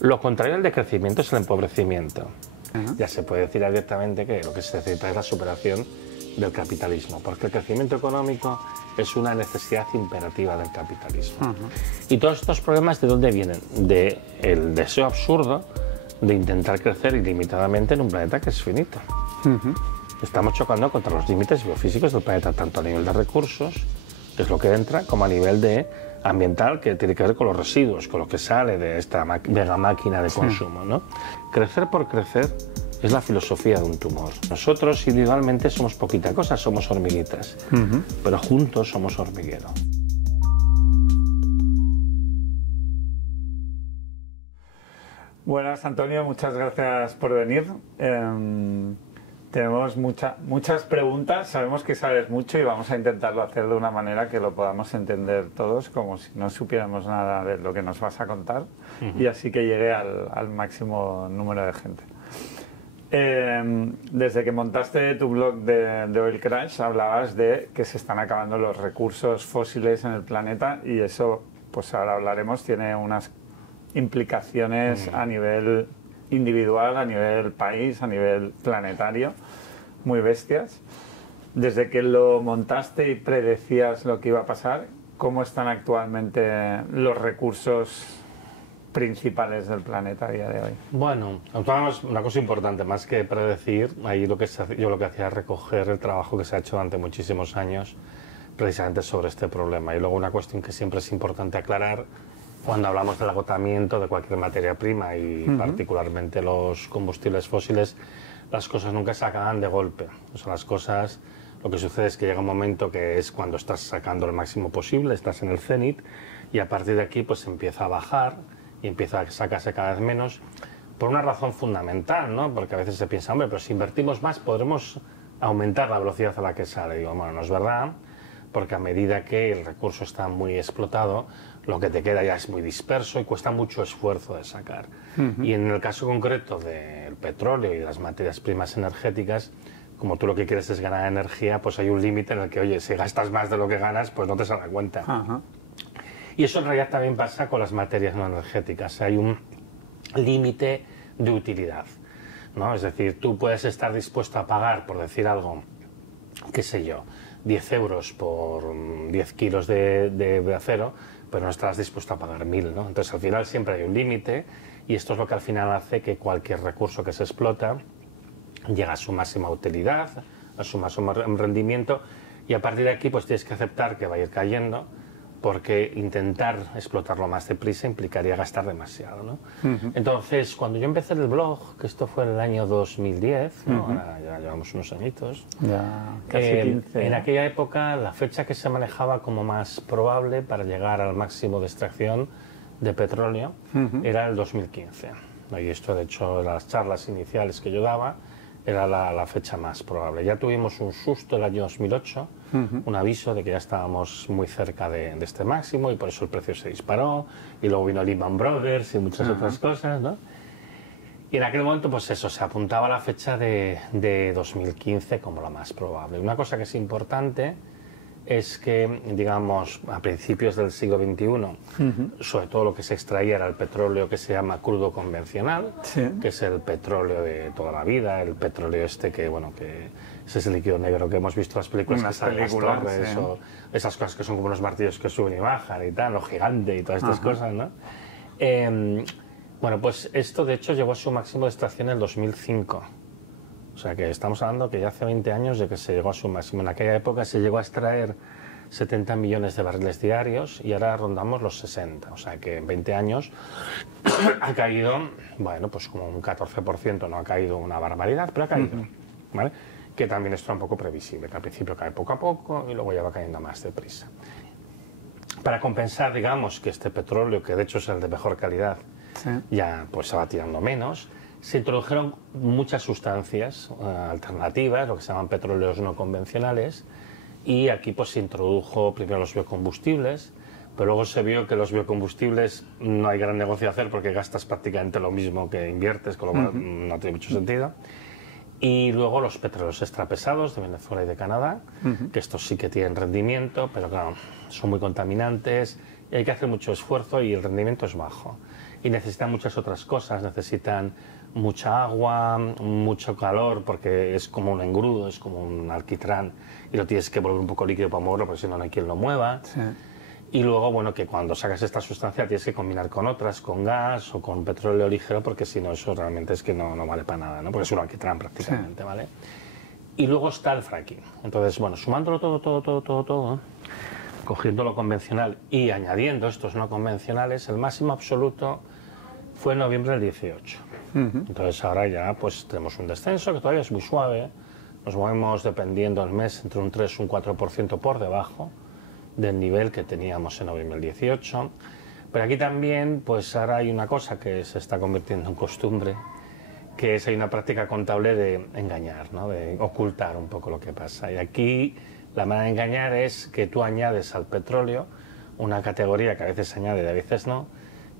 Lo contrario al decrecimiento es el empobrecimiento. Ya se puede decir abiertamente que lo que se necesita es la superación del capitalismo, porque el crecimiento económico es una necesidad imperativa del capitalismo. Y todos estos problemas, ¿de dónde vienen? Del deseo absurdo de intentar crecer ilimitadamente en un planeta que es finito. Estamos chocando contra los límites biofísicos del planeta, tanto a nivel de recursos, que es lo que entra, como a nivel de ambiental, que tiene que ver con los residuos, con lo que sale de esta mega máquina de consumo, ¿no? Crecer por crecer es la filosofía de un tumor. Nosotros individualmente somos poquita cosa, somos hormiguitas, pero juntos somos hormiguero. Buenas, Antonio, muchas gracias por venir. Tenemos muchas preguntas, sabemos que sabes mucho y vamos a intentarlo hacer de una manera que lo podamos entender todos, como si no supiéramos nada de lo que nos vas a contar, y así que llegue al máximo número de gente. Desde que montaste tu blog de Oil Crash hablabas de que se están acabando los recursos fósiles en el planeta, y eso, pues ahora hablaremos, tiene unas implicaciones a nivel individual, a nivel país, a nivel planetario, muy bestias. Desde que lo montaste y predecías lo que iba a pasar, ¿cómo están actualmente los recursos principales del planeta a día de hoy? Bueno, una cosa importante, más que predecir, ahí yo lo que hacía es recoger el trabajo que se ha hecho durante muchísimos años precisamente sobre este problema. Y luego una cuestión que siempre es importante aclarar: cuando hablamos del agotamiento de cualquier materia prima y particularmente los combustibles fósiles, las cosas nunca se acaban de golpe. O sea, las cosas, lo que sucede es que llega un momento que es cuando estás sacando el máximo posible, estás en el cenit, y a partir de aquí pues empieza a bajar y empieza a sacarse cada vez menos, por una razón fundamental, ¿no? Porque a veces se piensa, hombre, pero si invertimos más podremos aumentar la velocidad a la que sale. Y digo, bueno, no es verdad, porque a medida que el recurso está muy explotado, lo que te queda ya es muy disperso y cuesta mucho esfuerzo de sacar. Y en el caso concreto del petróleo y de las materias primas energéticas, como tú lo que quieres es ganar energía, pues hay un límite en el que, oye, si gastas más de lo que ganas, pues no te sale a cuenta. Y eso en realidad también pasa con las materias no energéticas. Hay un límite de utilidad, ¿no? Es decir, tú puedes estar dispuesto a pagar, por decir algo, qué sé yo, 10 euros por 10 kilos de acero, pero no estarás dispuesto a pagar 1000, ¿no? Entonces, al final siempre hay un límite, y esto es lo que al final hace que cualquier recurso que se explota llega a su máxima utilidad, a su máximo rendimiento, y a partir de aquí pues tienes que aceptar que va a ir cayendo, porque intentar explotarlo más deprisa implicaría gastar demasiado, ¿no? Entonces, cuando yo empecé el blog, que esto fue en el año 2010, ¿no? Ahora ya llevamos unos añitos, ya casi 15. En aquella época la fecha que se manejaba como más probable para llegar al máximo de extracción de petróleo era el 2015. Y esto, de hecho, las charlas iniciales que yo daba, era la fecha más probable. Ya tuvimos un susto el año 2008, un aviso de que ya estábamos muy cerca de este máximo, y por eso el precio se disparó, y luego vino Lehman Brothers y muchas otras cosas, ¿no? Y en aquel momento, pues eso, se apuntaba la fecha de 2015 como la más probable. Una cosa que es importante es que, digamos, a principios del siglo XXI, sobre todo lo que se extraía era el petróleo que se llama crudo convencional, que es el petróleo de toda la vida, el petróleo este que, bueno, que ese es el líquido negro que hemos visto en las películas, que salen las torres, o esas cosas que son como unos martillos que suben y bajan y tal, lo gigante y todas estas cosas, ¿no? Bueno, pues esto de hecho llegó a su máximo de extracción en el 2005. O sea que estamos hablando que ya hace 20 años de que se llegó a su máximo. En aquella época se llegó a extraer 70 millones de barriles diarios y ahora rondamos los 60. O sea que en 20 años ha caído, bueno, pues como un 14%, no ha caído una barbaridad, pero ha caído, ¿vale? Que también esto era un poco previsible, que al principio cae poco a poco y luego ya va cayendo más deprisa. Para compensar, digamos, que este petróleo, que de hecho es el de mejor calidad, ya pues se va tirando menos, se introdujeron muchas sustancias alternativas, lo que se llaman petróleos no convencionales, y aquí pues se introdujo primero los biocombustibles, pero luego se vio que los biocombustibles no hay gran negocio a hacer porque gastas prácticamente lo mismo que inviertes, con lo cual no tiene mucho sentido. Y luego los petróleos extrapesados de Venezuela y de Canadá, que estos sí que tienen rendimiento, pero claro, son muy contaminantes y hay que hacer mucho esfuerzo y el rendimiento es bajo. y necesitan muchas otras cosas, necesitan mucha agua, mucho calor, porque es como un engrudo, es como un alquitrán, y lo tienes que volver un poco líquido para moverlo, porque si no, no hay quien lo mueva. Sí. Y luego, bueno, que cuando sacas esta sustancia tienes que combinar con otras, con gas o con petróleo ligero, porque si no, eso realmente es que no vale para nada, ¿no? Porque es un alquitrán prácticamente, ¿vale? Y luego está el fracking. Entonces, bueno, sumándolo todo, cogiendo lo convencional y añadiendo estos no convencionales, el máximo absoluto fue en noviembre del 18. Entonces ahora ya pues tenemos un descenso que todavía es muy suave. Nos movemos, dependiendo del mes, entre un 3 y un 4% por debajo del nivel que teníamos en noviembre del 18. Pero aquí también, pues ahora hay una cosa que se está convirtiendo en costumbre, que es hay una práctica contable de engañar, ¿no? De ocultar un poco lo que pasa. Y aquí la manera de engañar es que tú añades al petróleo una categoría que a veces se añade y a veces no,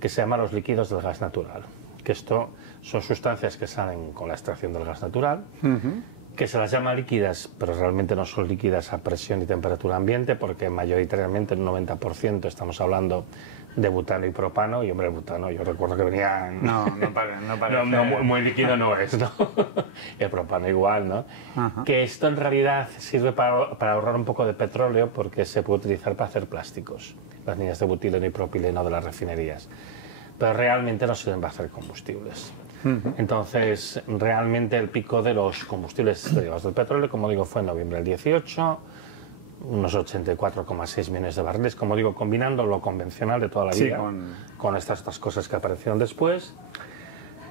que se llama los líquidos del gas natural. Que esto son sustancias que salen con la extracción del gas natural, que se las llama líquidas, pero realmente no son líquidas a presión y temperatura ambiente, porque mayoritariamente en un 90% estamos hablando de butano y propano, y hombre, el butano yo recuerdo que venía... No parece... muy líquido no es, ¿no? El propano igual, ¿no? Que esto en realidad sirve para ahorrar un poco de petróleo, porque se puede utilizar para hacer plásticos, las líneas de butileno y propileno de las refinerías, pero realmente no sirven para hacer combustibles. Entonces, realmente el pico de los combustibles derivados del petróleo, como digo, fue en noviembre del 18, unos 84,6 millones de barriles, como digo, combinando lo convencional de toda la vida con estas otras cosas que aparecieron después.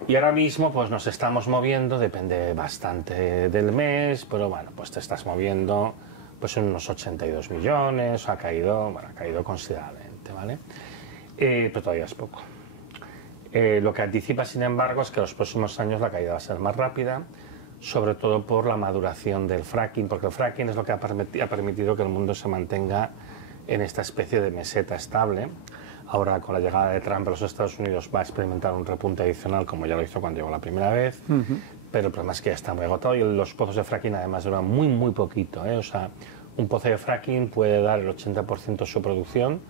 Y ahora mismo pues nos estamos moviendo, depende bastante del mes, pero bueno, pues te estás moviendo pues en unos 82 millones, ha caído considerablemente, ¿vale? Pero todavía es poco. Lo que anticipa, sin embargo, es que en los próximos años la caída va a ser más rápida, sobre todo por la maduración del fracking, porque el fracking es lo que ha permitido que el mundo se mantenga en esta especie de meseta estable. Ahora, con la llegada de Trump a los Estados Unidos, va a experimentar un repunte adicional, como ya lo hizo cuando llegó la primera vez, pero el problema es que ya está muy agotado y los pozos de fracking además duran muy poquito, ¿eh? O sea, un pozo de fracking puede dar el 80% de su producción,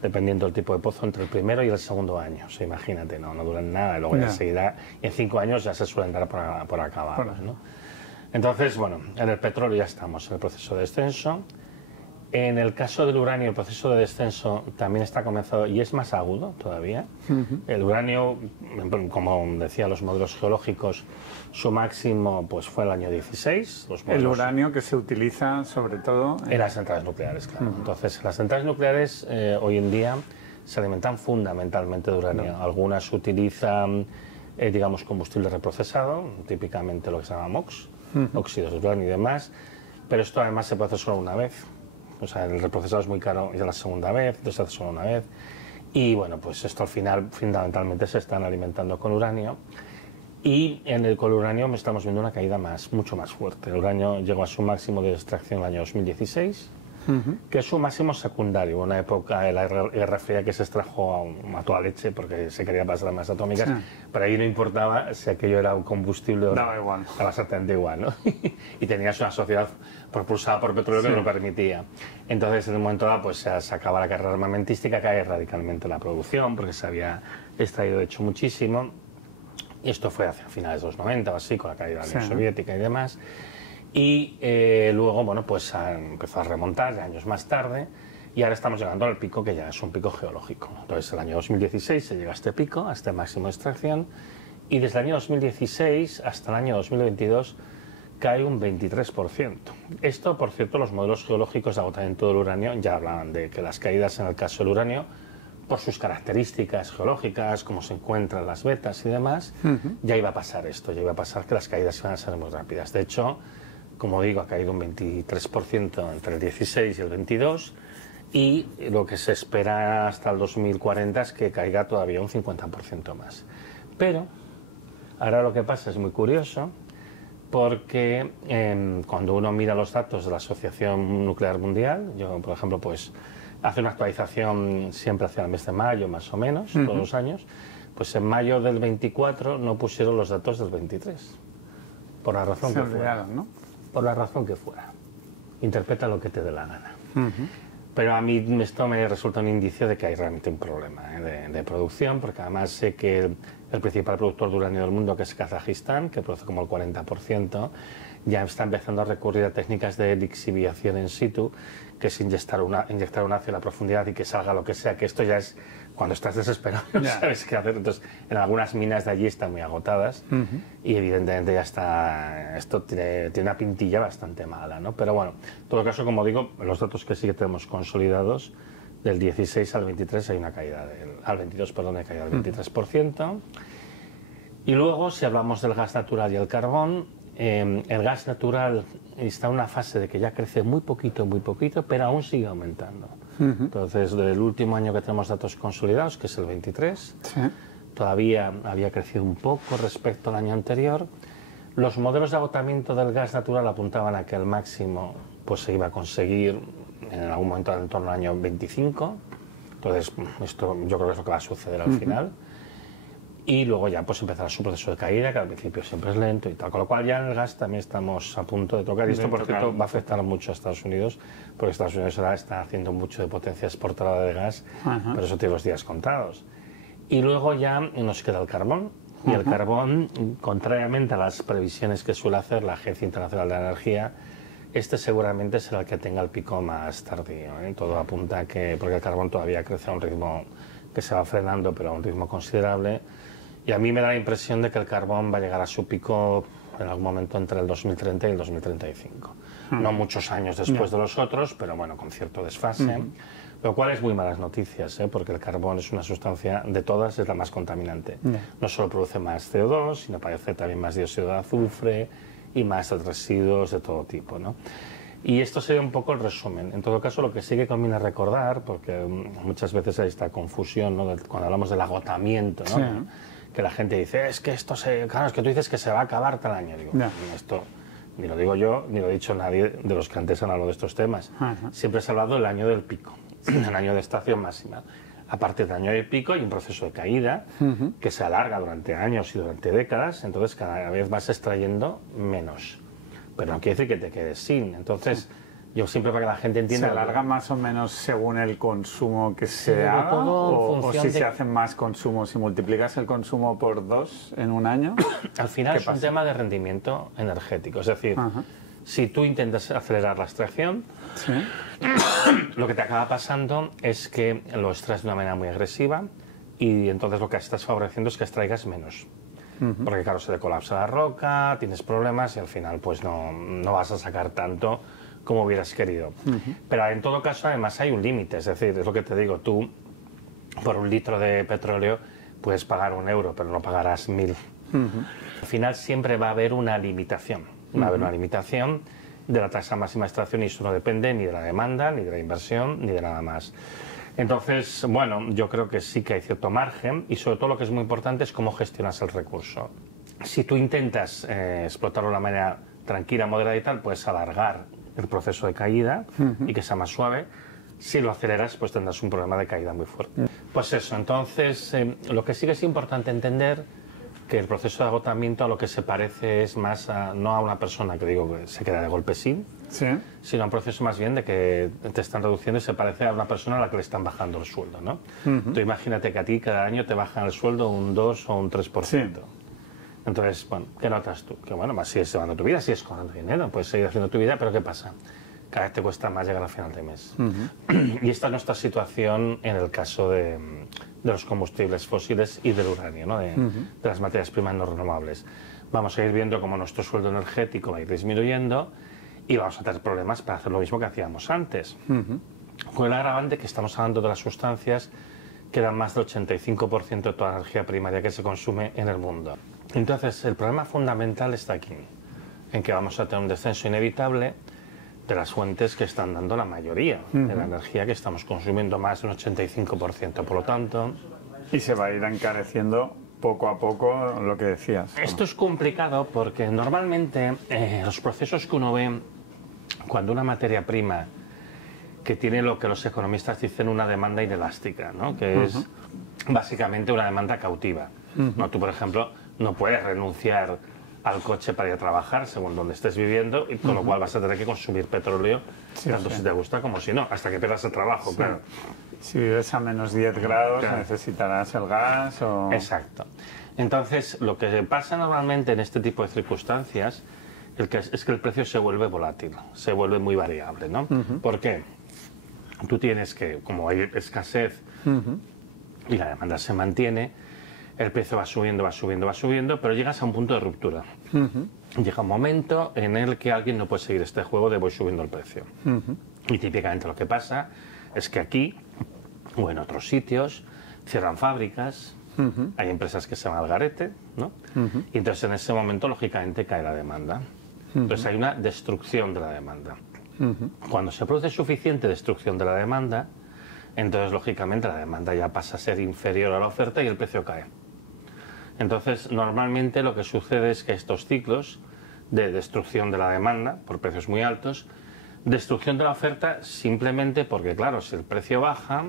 dependiendo del tipo de pozo, entre el primero y el segundo año. O sea, imagínate, no duran nada, y luego ya seguirá, y en 5 años ya se suelen dar por acabados, ¿no? Entonces, bueno, en el petróleo ya estamos en el proceso de descenso. En el caso del uranio, el proceso de descenso también está comenzado y es más agudo todavía. El uranio, como decía los modelos geológicos, su máximo pues fue el año 16. El uranio que se utiliza sobre todo en las centrales nucleares, claro. Entonces, las centrales nucleares hoy en día se alimentan fundamentalmente de uranio. Algunas utilizan, digamos, combustible reprocesado, típicamente lo que se llama MOX, óxidos de uranio y demás, pero esto además se puede hacer solo una vez. O sea, el reprocesado es muy caro, ya la segunda vez, entonces se hace solo una vez. Y bueno, pues esto al final, fundamentalmente, se están alimentando con uranio. Y con el uranio estamos viendo una caída mucho más fuerte. El uranio llegó a su máximo de extracción en el año 2016, que es su máximo secundario. Una época de la Guerra Fría que se extrajo a toda leche porque se quería pasar a las atómicas, pero ahí no importaba si aquello era un combustible o no. Daba igual. Daba exactamente igual, ¿no? Y tenías una sociedad propulsada por petróleo que lo permitía. Entonces, en un momento dado, pues se acaba la carrera armamentística, cae radicalmente la producción porque se había extraído, de hecho, muchísimo. Y esto fue hacia finales de los 90 o así, con la caída de la Unión Soviética y demás. Y luego, bueno, pues empezó a remontar años más tarde y ahora estamos llegando al pico que ya es un pico geológico. Entonces, el año 2016 se llega a este pico, a este máximo de extracción, y desde el año 2016 hasta el año 2022 cae un 23%. Esto, por cierto, los modelos geológicos de agotamiento del uranio ya hablaban de que las caídas en el caso del uranio, por sus características geológicas, cómo se encuentran las vetas y demás, ya iba a pasar esto, ya iba a pasar que las caídas iban a ser muy rápidas. De hecho, como digo, ha caído un 23% entre el 16 y el 22 y lo que se espera hasta el 2040 es que caiga todavía un 50% más. Pero ahora lo que pasa es muy curioso porque cuando uno mira los datos de la Asociación Nuclear Mundial, yo, por ejemplo, pues hace una actualización siempre hacia el mes de mayo, más o menos, todos los años, pues en mayo del 24 no pusieron los datos del 23, por la razón que fuera. ¿No? Por la razón que fuera. Interpreta lo que te dé la gana. Pero a mí esto me resulta un indicio de que hay realmente un problema de producción, porque además sé que el principal productor de uranio del mundo, que es Kazajistán, que produce como el 40%, ya está empezando a recurrir a técnicas de lixiviación in situ, que es inyectar un ácido a la profundidad y que salga lo que sea, que esto ya es cuando estás desesperado, no sabes qué hacer. Entonces, en algunas minas de allí están muy agotadas y evidentemente ya está, esto tiene una pintilla bastante mala, ¿no? Pero bueno, en todo caso, como digo, los datos que sí que tenemos consolidados, del 16 al 23 hay una caída, al 22, perdón, hay caída del 23%. Y luego, si hablamos del gas natural y el carbón, el gas natural está en una fase de que ya crece muy poquito, pero aún sigue aumentando. Entonces, del último año que tenemos datos consolidados, que es el 23, todavía había crecido un poco respecto al año anterior. Los modelos de agotamiento del gas natural apuntaban a que el máximo pues, se iba a conseguir en algún momento en torno al año 25. Entonces, esto yo creo que es lo que va a suceder al final. Y luego ya pues empezará su proceso de caída, que al principio siempre es lento y tal. Con lo cual ya en el gas también estamos a punto de tocar. Y esto, por cierto, va a afectar mucho a Estados Unidos, porque Estados Unidos ahora está haciendo mucho de potencia exportadora de gas, pero eso tiene los días contados. Y luego ya nos queda el carbón. Y el carbón, contrariamente a las previsiones que suele hacer la Agencia Internacional de la Energía, este seguramente será el que tenga el pico más tardío, ¿eh? Todo apunta a que, porque el carbón todavía crece a un ritmo que se va frenando, pero a un ritmo considerable. Y a mí me da la impresión de que el carbón va a llegar a su pico en algún momento entre el 2030 y el 2035. No muchos años después de los otros, pero bueno, con cierto desfase. Lo cual es muy malas noticias, ¿eh? Porque el carbón es una sustancia, de todas, es la más contaminante. No solo produce más CO2, sino produce también más dióxido de azufre y más residuos de todo tipo, ¿no? Y esto sería un poco el resumen. En todo caso, lo que sí que conviene recordar, porque muchas veces hay esta confusión, ¿no? Cuando hablamos del agotamiento, ¿no? Sí. Que la gente dice, es que esto claro, es que tú dices que se va a acabar tal año. Digo, esto ni lo digo yo, ni lo ha dicho nadie de los que antes han hablado de estos temas. Siempre se ha hablado del año del pico, el año de estación máxima. A partir del año de pico hay un proceso de caída que se alarga durante años y durante décadas, entonces cada vez vas extrayendo menos. Pero no quiere decir que te quedes sin. Entonces, yo siempre para que la gente entienda... ¿Se alarga más o menos según el consumo que se haga? ¿O si se hacen más consumos, si multiplicas el consumo por 2 en un año? Al final es un tema de rendimiento energético. Es decir, si tú intentas acelerar la extracción, lo que te acaba pasando es que lo extraes de una manera muy agresiva y entonces lo que estás favoreciendo es que extraigas menos. Porque claro, se te colapsa la roca, tienes problemas y al final pues no vas a sacar tanto como hubieras querido. Pero en todo caso además hay un límite, es decir, es lo que te digo, tú por un litro de petróleo puedes pagar 1 euro, pero no pagarás 1000. Al final siempre va a haber una limitación, va a haber una limitación de la tasa máxima de extracción y eso no depende ni de la demanda, ni de la inversión, ni de nada más. Entonces, bueno, yo creo que sí que hay cierto margen y sobre todo lo que es muy importante es cómo gestionas el recurso. Si tú intentas explotarlo de una manera tranquila, moderada y tal, puedes alargar el proceso de caída y que sea más suave. Si lo aceleras, pues tendrás un problema de caída muy fuerte. Pues eso, entonces, lo que sí que es importante entender que el proceso de agotamiento a lo que se parece es más no a una persona que digo que se queda de golpe sin, sino a un proceso más bien de que te están reduciendo y se parece a una persona a la que le están bajando el sueldo, ¿no? Tú imagínate que a ti cada año te bajan el sueldo un 2 o un 3%. Entonces, bueno, ¿qué notas tú? Que bueno, sigues llevando tu vida, sigues cobrando dinero, puedes seguir haciendo tu vida, pero ¿qué pasa? Cada vez te cuesta más llegar al final de mes. Y esta es nuestra situación en el caso de los combustibles fósiles y del uranio, ¿no? de las materias primas no renovables. Vamos a ir viendo cómo nuestro sueldo energético va a ir disminuyendo y vamos a tener problemas para hacer lo mismo que hacíamos antes. Con el agravante que estamos hablando de las sustancias que dan más del 85% de toda la energía primaria que se consume en el mundo. Entonces, el problema fundamental está aquí, en que vamos a tener un descenso inevitable de las fuentes que están dando la mayoría de la energía que estamos consumiendo, más del 85%. Por lo tanto... Y se va a ir encareciendo poco a poco lo que decías. Esto es complicado porque normalmente los procesos que uno ve cuando una materia prima que tiene lo que los economistas dicen una demanda inelástica, ¿no? Que es básicamente una demanda cautiva. ¿No? Tú, por ejemplo, no puedes renunciar al coche para ir a trabajar, según donde estés viviendo, y con lo cual vas a tener que consumir petróleo, tanto si te gusta como si no, hasta que pierdas el trabajo, claro. Si vives a menos 10 grados, necesitarás el gas o... Exacto. Entonces, lo que pasa normalmente en este tipo de circunstancias es que el precio se vuelve volátil, se vuelve muy variable, ¿no? ¿Por qué? Tú tienes que, como hay escasez y la demanda se mantiene, el precio va subiendo, va subiendo, va subiendo, pero llegas a un punto de ruptura. Llega un momento en el que alguien no puede seguir este juego de voy subiendo el precio. Y típicamente lo que pasa es que aquí o en otros sitios cierran fábricas, hay empresas que se van al garete, ¿no? Y entonces en ese momento lógicamente cae la demanda. Entonces hay una destrucción de la demanda. Cuando se produce suficiente destrucción de la demanda, entonces lógicamente la demanda ya pasa a ser inferior a la oferta y el precio cae. Entonces normalmente lo que sucede es que estos ciclos de destrucción de la demanda por precios muy altos, destrucción de la oferta simplemente porque, claro, si el precio baja,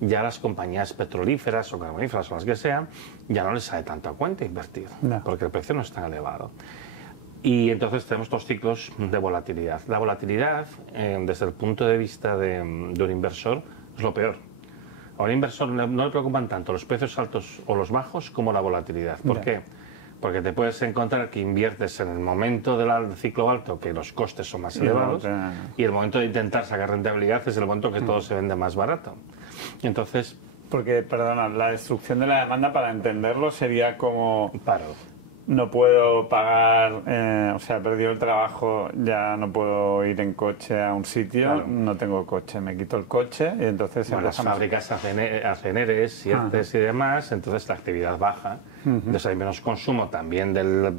ya las compañías petrolíferas o carboníferas o las que sean, ya no les sale tanto a cuenta invertir, porque el precio no es tan elevado. Y entonces tenemos estos ciclos de volatilidad. La volatilidad, desde el punto de vista de un inversor, es lo peor. A un inversor no le preocupan tanto los precios altos o los bajos como la volatilidad. ¿Por qué? Porque te puedes encontrar que inviertes en el momento del ciclo alto, que los costes son más elevados, y el momento de intentar sacar rentabilidad es el momento que todo se vende más barato. Entonces... Porque, perdona, la destrucción de la demanda, para entenderlo, sería como... Paro. No puedo pagar, o sea, he perdido el trabajo, ya no puedo ir en coche a un sitio, no tengo coche, me quito el coche y entonces... Bueno, las fábricas hacen EREs, IERTES y demás, entonces la actividad baja. Entonces hay menos consumo también del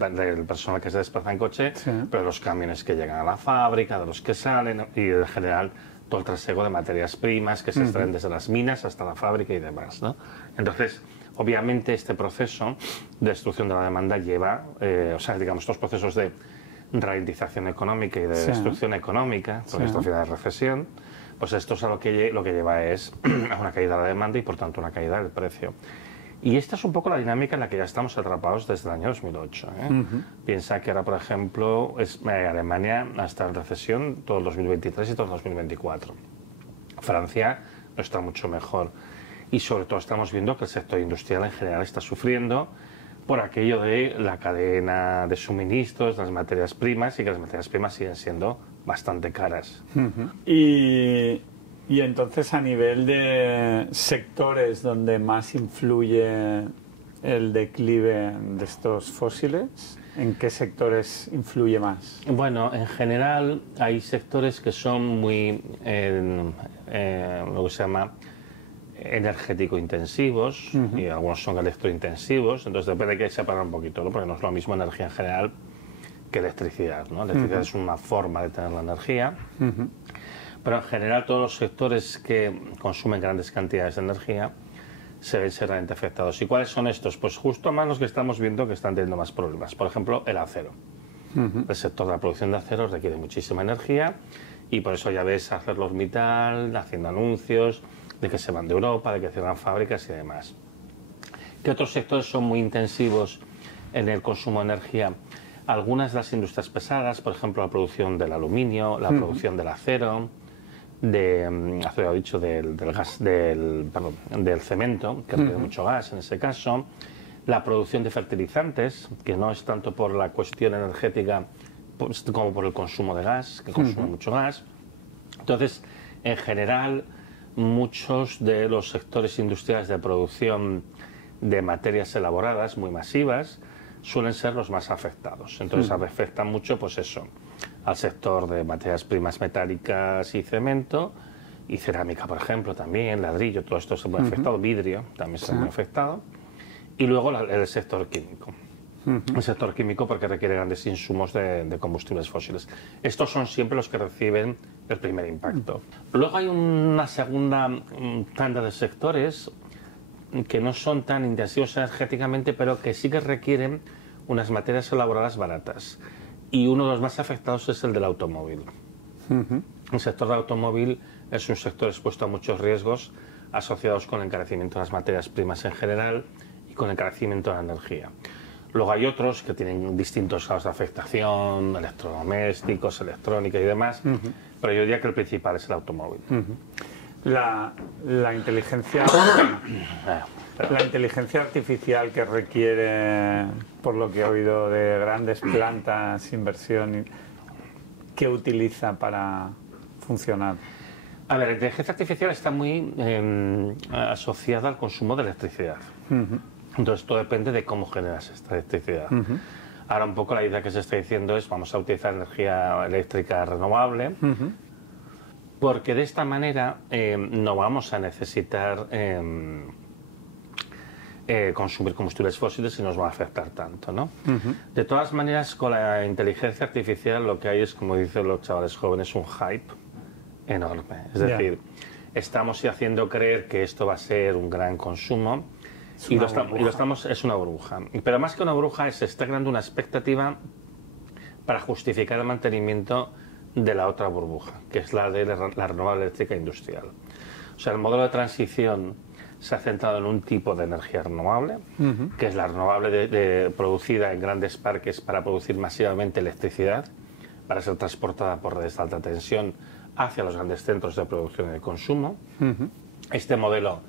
personal que se desplaza en coche, pero los camiones que llegan a la fábrica, de los que salen y en general todo el trasiego de materias primas que se extraen desde las minas hasta la fábrica y demás, ¿no? Entonces... Obviamente este proceso de destrucción de la demanda lleva, o sea, digamos, estos procesos de ralentización económica y de destrucción económica, porque esto al final es recesión, pues esto es lo que lleva es a una caída de la demanda y por tanto una caída del precio. Y esta es un poco la dinámica en la que ya estamos atrapados desde el año 2008. Piensa que ahora, por ejemplo, Alemania está en recesión todo el 2023 y todo el 2024. Francia no está mucho mejor. Y sobre todo estamos viendo que el sector industrial en general está sufriendo por aquello de la cadena de suministros, las materias primas, y que las materias primas siguen siendo bastante caras. Y entonces, a nivel de sectores donde más influye el declive de estos fósiles, ¿en qué sectores influye más? Bueno, en general hay sectores que son muy, lo que se llama... energético intensivos y algunos son electrointensivos, entonces depende de que separar un poquito, ¿no? Porque no es lo mismo energía en general que electricidad, ¿no? Electricidad es una forma de tener la energía, pero en general todos los sectores que consumen grandes cantidades de energía se ven seriamente afectados. ¿Y cuáles son estos? Pues justo más los que estamos viendo que están teniendo más problemas. Por ejemplo, el acero. El sector de la producción de acero requiere muchísima energía y por eso ya ves a ArcelorMittal haciendo anuncios de que se van de Europa, de que cierran fábricas y demás. ¿Qué otros sectores son muy intensivos en el consumo de energía? Algunas de las industrias pesadas, por ejemplo, la producción del aluminio, la producción del acero, del cemento, que requiere mucho gas en ese caso, la producción de fertilizantes, que no es tanto por la cuestión energética como por el consumo de gas, que consume mucho gas. Entonces, en general, muchos de los sectores industriales de producción de materias elaboradas muy masivas suelen ser los más afectados. Entonces afectan mucho, pues eso, al sector de materias primas metálicas y cemento y cerámica, por ejemplo, también, ladrillo, todo esto se ve afectado, vidrio también se ve afectado. Y luego el sector químico. El sector químico porque requiere grandes insumos de combustibles fósiles. Estos son siempre los que reciben el primer impacto. Luego hay una segunda tanda de sectores que no son tan intensivos energéticamente, pero que sí que requieren unas materias elaboradas baratas. Y uno de los más afectados es el del automóvil. El sector del automóvil es un sector expuesto a muchos riesgos asociados con el encarecimiento de las materias primas en general y con el encarecimiento de la energía. Luego hay otros que tienen distintos grados de afectación, electrodomésticos, electrónica y demás, pero yo diría que el principal es el automóvil. La inteligencia la inteligencia artificial que requiere, por lo que he oído, de grandes plantas, inversión, ¿qué utiliza para funcionar? A ver, la inteligencia artificial está muy asociada al consumo de electricidad. Entonces, todo depende de cómo generas esta electricidad. Ahora, un poco la idea que se está diciendo es vamos a utilizar energía eléctrica renovable, porque de esta manera no vamos a necesitar consumir combustibles fósiles y nos va a afectar tanto, ¿no? De todas maneras, con la inteligencia artificial lo que hay es, como dicen los chavales jóvenes, un hype enorme. Es decir, estamos haciendo creer que esto va a ser un gran consumo y lo estamos, es una burbuja. Pero más que una burbuja, se está creando una expectativa para justificar el mantenimiento de la otra burbuja, que es la de la renovable eléctrica industrial. O sea, el modelo de transición se ha centrado en un tipo de energía renovable, que es la renovable producida en grandes parques para producir masivamente electricidad, para ser transportada por redes de alta tensión hacia los grandes centros de producción y de consumo. Este modelo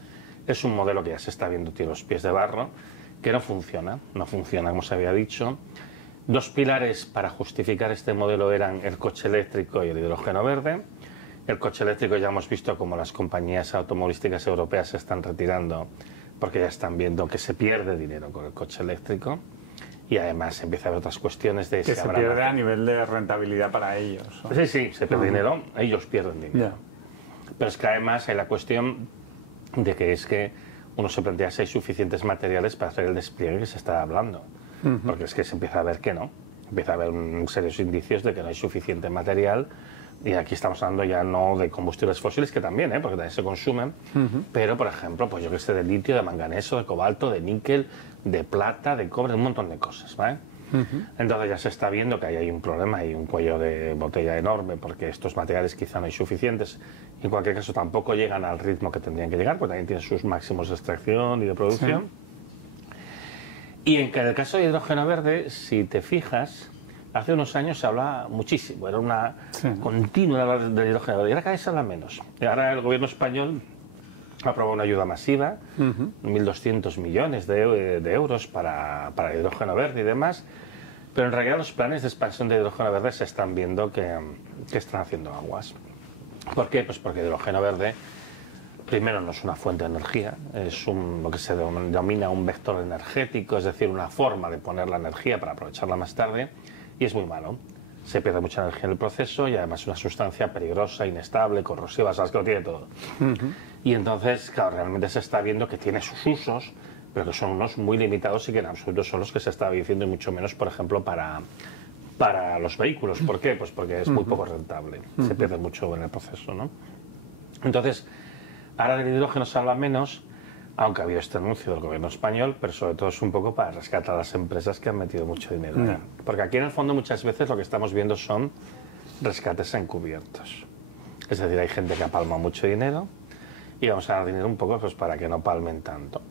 es un modelo que ya se está viendo, tiene los pies de barro, que no funciona como se había dicho. Dos pilares para justificar este modelo eran el coche eléctrico y el hidrógeno verde. El coche eléctrico ya hemos visto como las compañías automovilísticas europeas se están retirando porque ya están viendo que se pierde dinero con el coche eléctrico y además empieza a haber otras cuestiones de... Que se pierde a nivel de rentabilidad para ellos, ¿no? Sí, se pierde dinero, ellos pierden dinero. Pero es que además hay la cuestión de que es que uno se plantea si hay suficientes materiales para hacer el despliegue que se está hablando. Porque es que se empieza a ver que no. Empieza a haber serios indicios de que no hay suficiente material. Y aquí estamos hablando ya no de combustibles fósiles, que también, porque también se consumen, pero, por ejemplo, pues yo que sé, de litio, de manganeso, de cobalto, de níquel, de plata, de cobre, un montón de cosas, ¿vale? Entonces ya se está viendo que ahí hay un problema, hay un cuello de botella enorme, porque estos materiales quizá no hay suficientes. En cualquier caso, tampoco llegan al ritmo que tendrían que llegar, porque también tienen sus máximos de extracción y de producción. Y en el caso de hidrógeno verde, si te fijas, hace unos años se hablaba muchísimo, era una continua hablar del hidrógeno verde, y ahora cada vez se habla menos. Y ahora el gobierno español aprobó una ayuda masiva, 1.200 millones de euros para el hidrógeno verde y demás, pero en realidad los planes de expansión de hidrógeno verde se están viendo que están haciendo aguas. ¿Por qué? Pues porque el hidrógeno verde, primero, no es una fuente de energía, es lo que se denomina un vector energético, es decir, una forma de poner la energía para aprovecharla más tarde, y es muy malo. Se pierde mucha energía en el proceso y además es una sustancia peligrosa, inestable, corrosiva, sabes que lo tiene todo. Y entonces, claro, realmente se está viendo que tiene sus usos, pero que son unos muy limitados y que en absoluto son los que se está diciendo, y mucho menos, por ejemplo, para los vehículos. ¿Por qué? Pues porque es muy poco rentable, se pierde mucho en el proceso, ¿no? Entonces, ahora del hidrógeno se habla menos, aunque ha habido este anuncio del gobierno español, pero sobre todo es un poco para rescatar a las empresas que han metido mucho dinero. Porque aquí en el fondo muchas veces lo que estamos viendo son rescates encubiertos. Es decir, hay gente que ha palmado mucho dinero y vamos a dar dinero un poco pues para que no palmen tanto.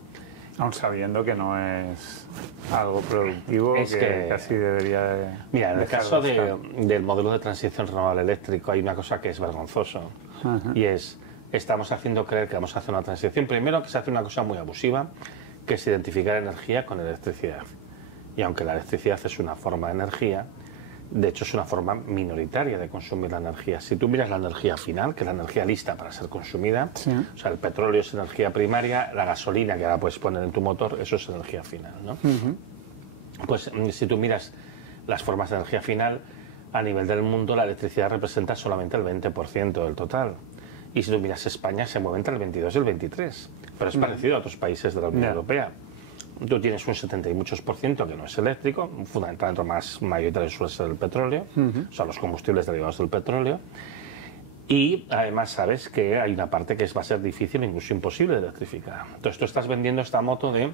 Aún sabiendo que no es algo productivo, es que casi debería de... Mira, en el caso del modelo de transición renovable eléctrico hay una cosa que es vergonzoso y es... Estamos haciendo creer que vamos a hacer una transición. Primero, que se hace una cosa muy abusiva, que es identificar energía con electricidad. Y aunque la electricidad es una forma de energía, de hecho es una forma minoritaria de consumir la energía. Si tú miras la energía final, que es la energía lista para ser consumida, o sea, el petróleo es energía primaria, la gasolina que ahora puedes poner en tu motor, eso es energía final, ¿no? Pues si tú miras las formas de energía final, a nivel del mundo la electricidad representa solamente el 20% del total. Y si tú miras España, se mueve entre el 22 y el 23. Pero es parecido a otros países de la Unión Europea. Tú tienes un 70 y muchos % que no es eléctrico, fundamentalmente más mayoritario suele ser el petróleo, o sea, los combustibles derivados del petróleo. Y además sabes que hay una parte que va a ser difícil, incluso imposible de electrificar. Entonces tú estás vendiendo esta moto de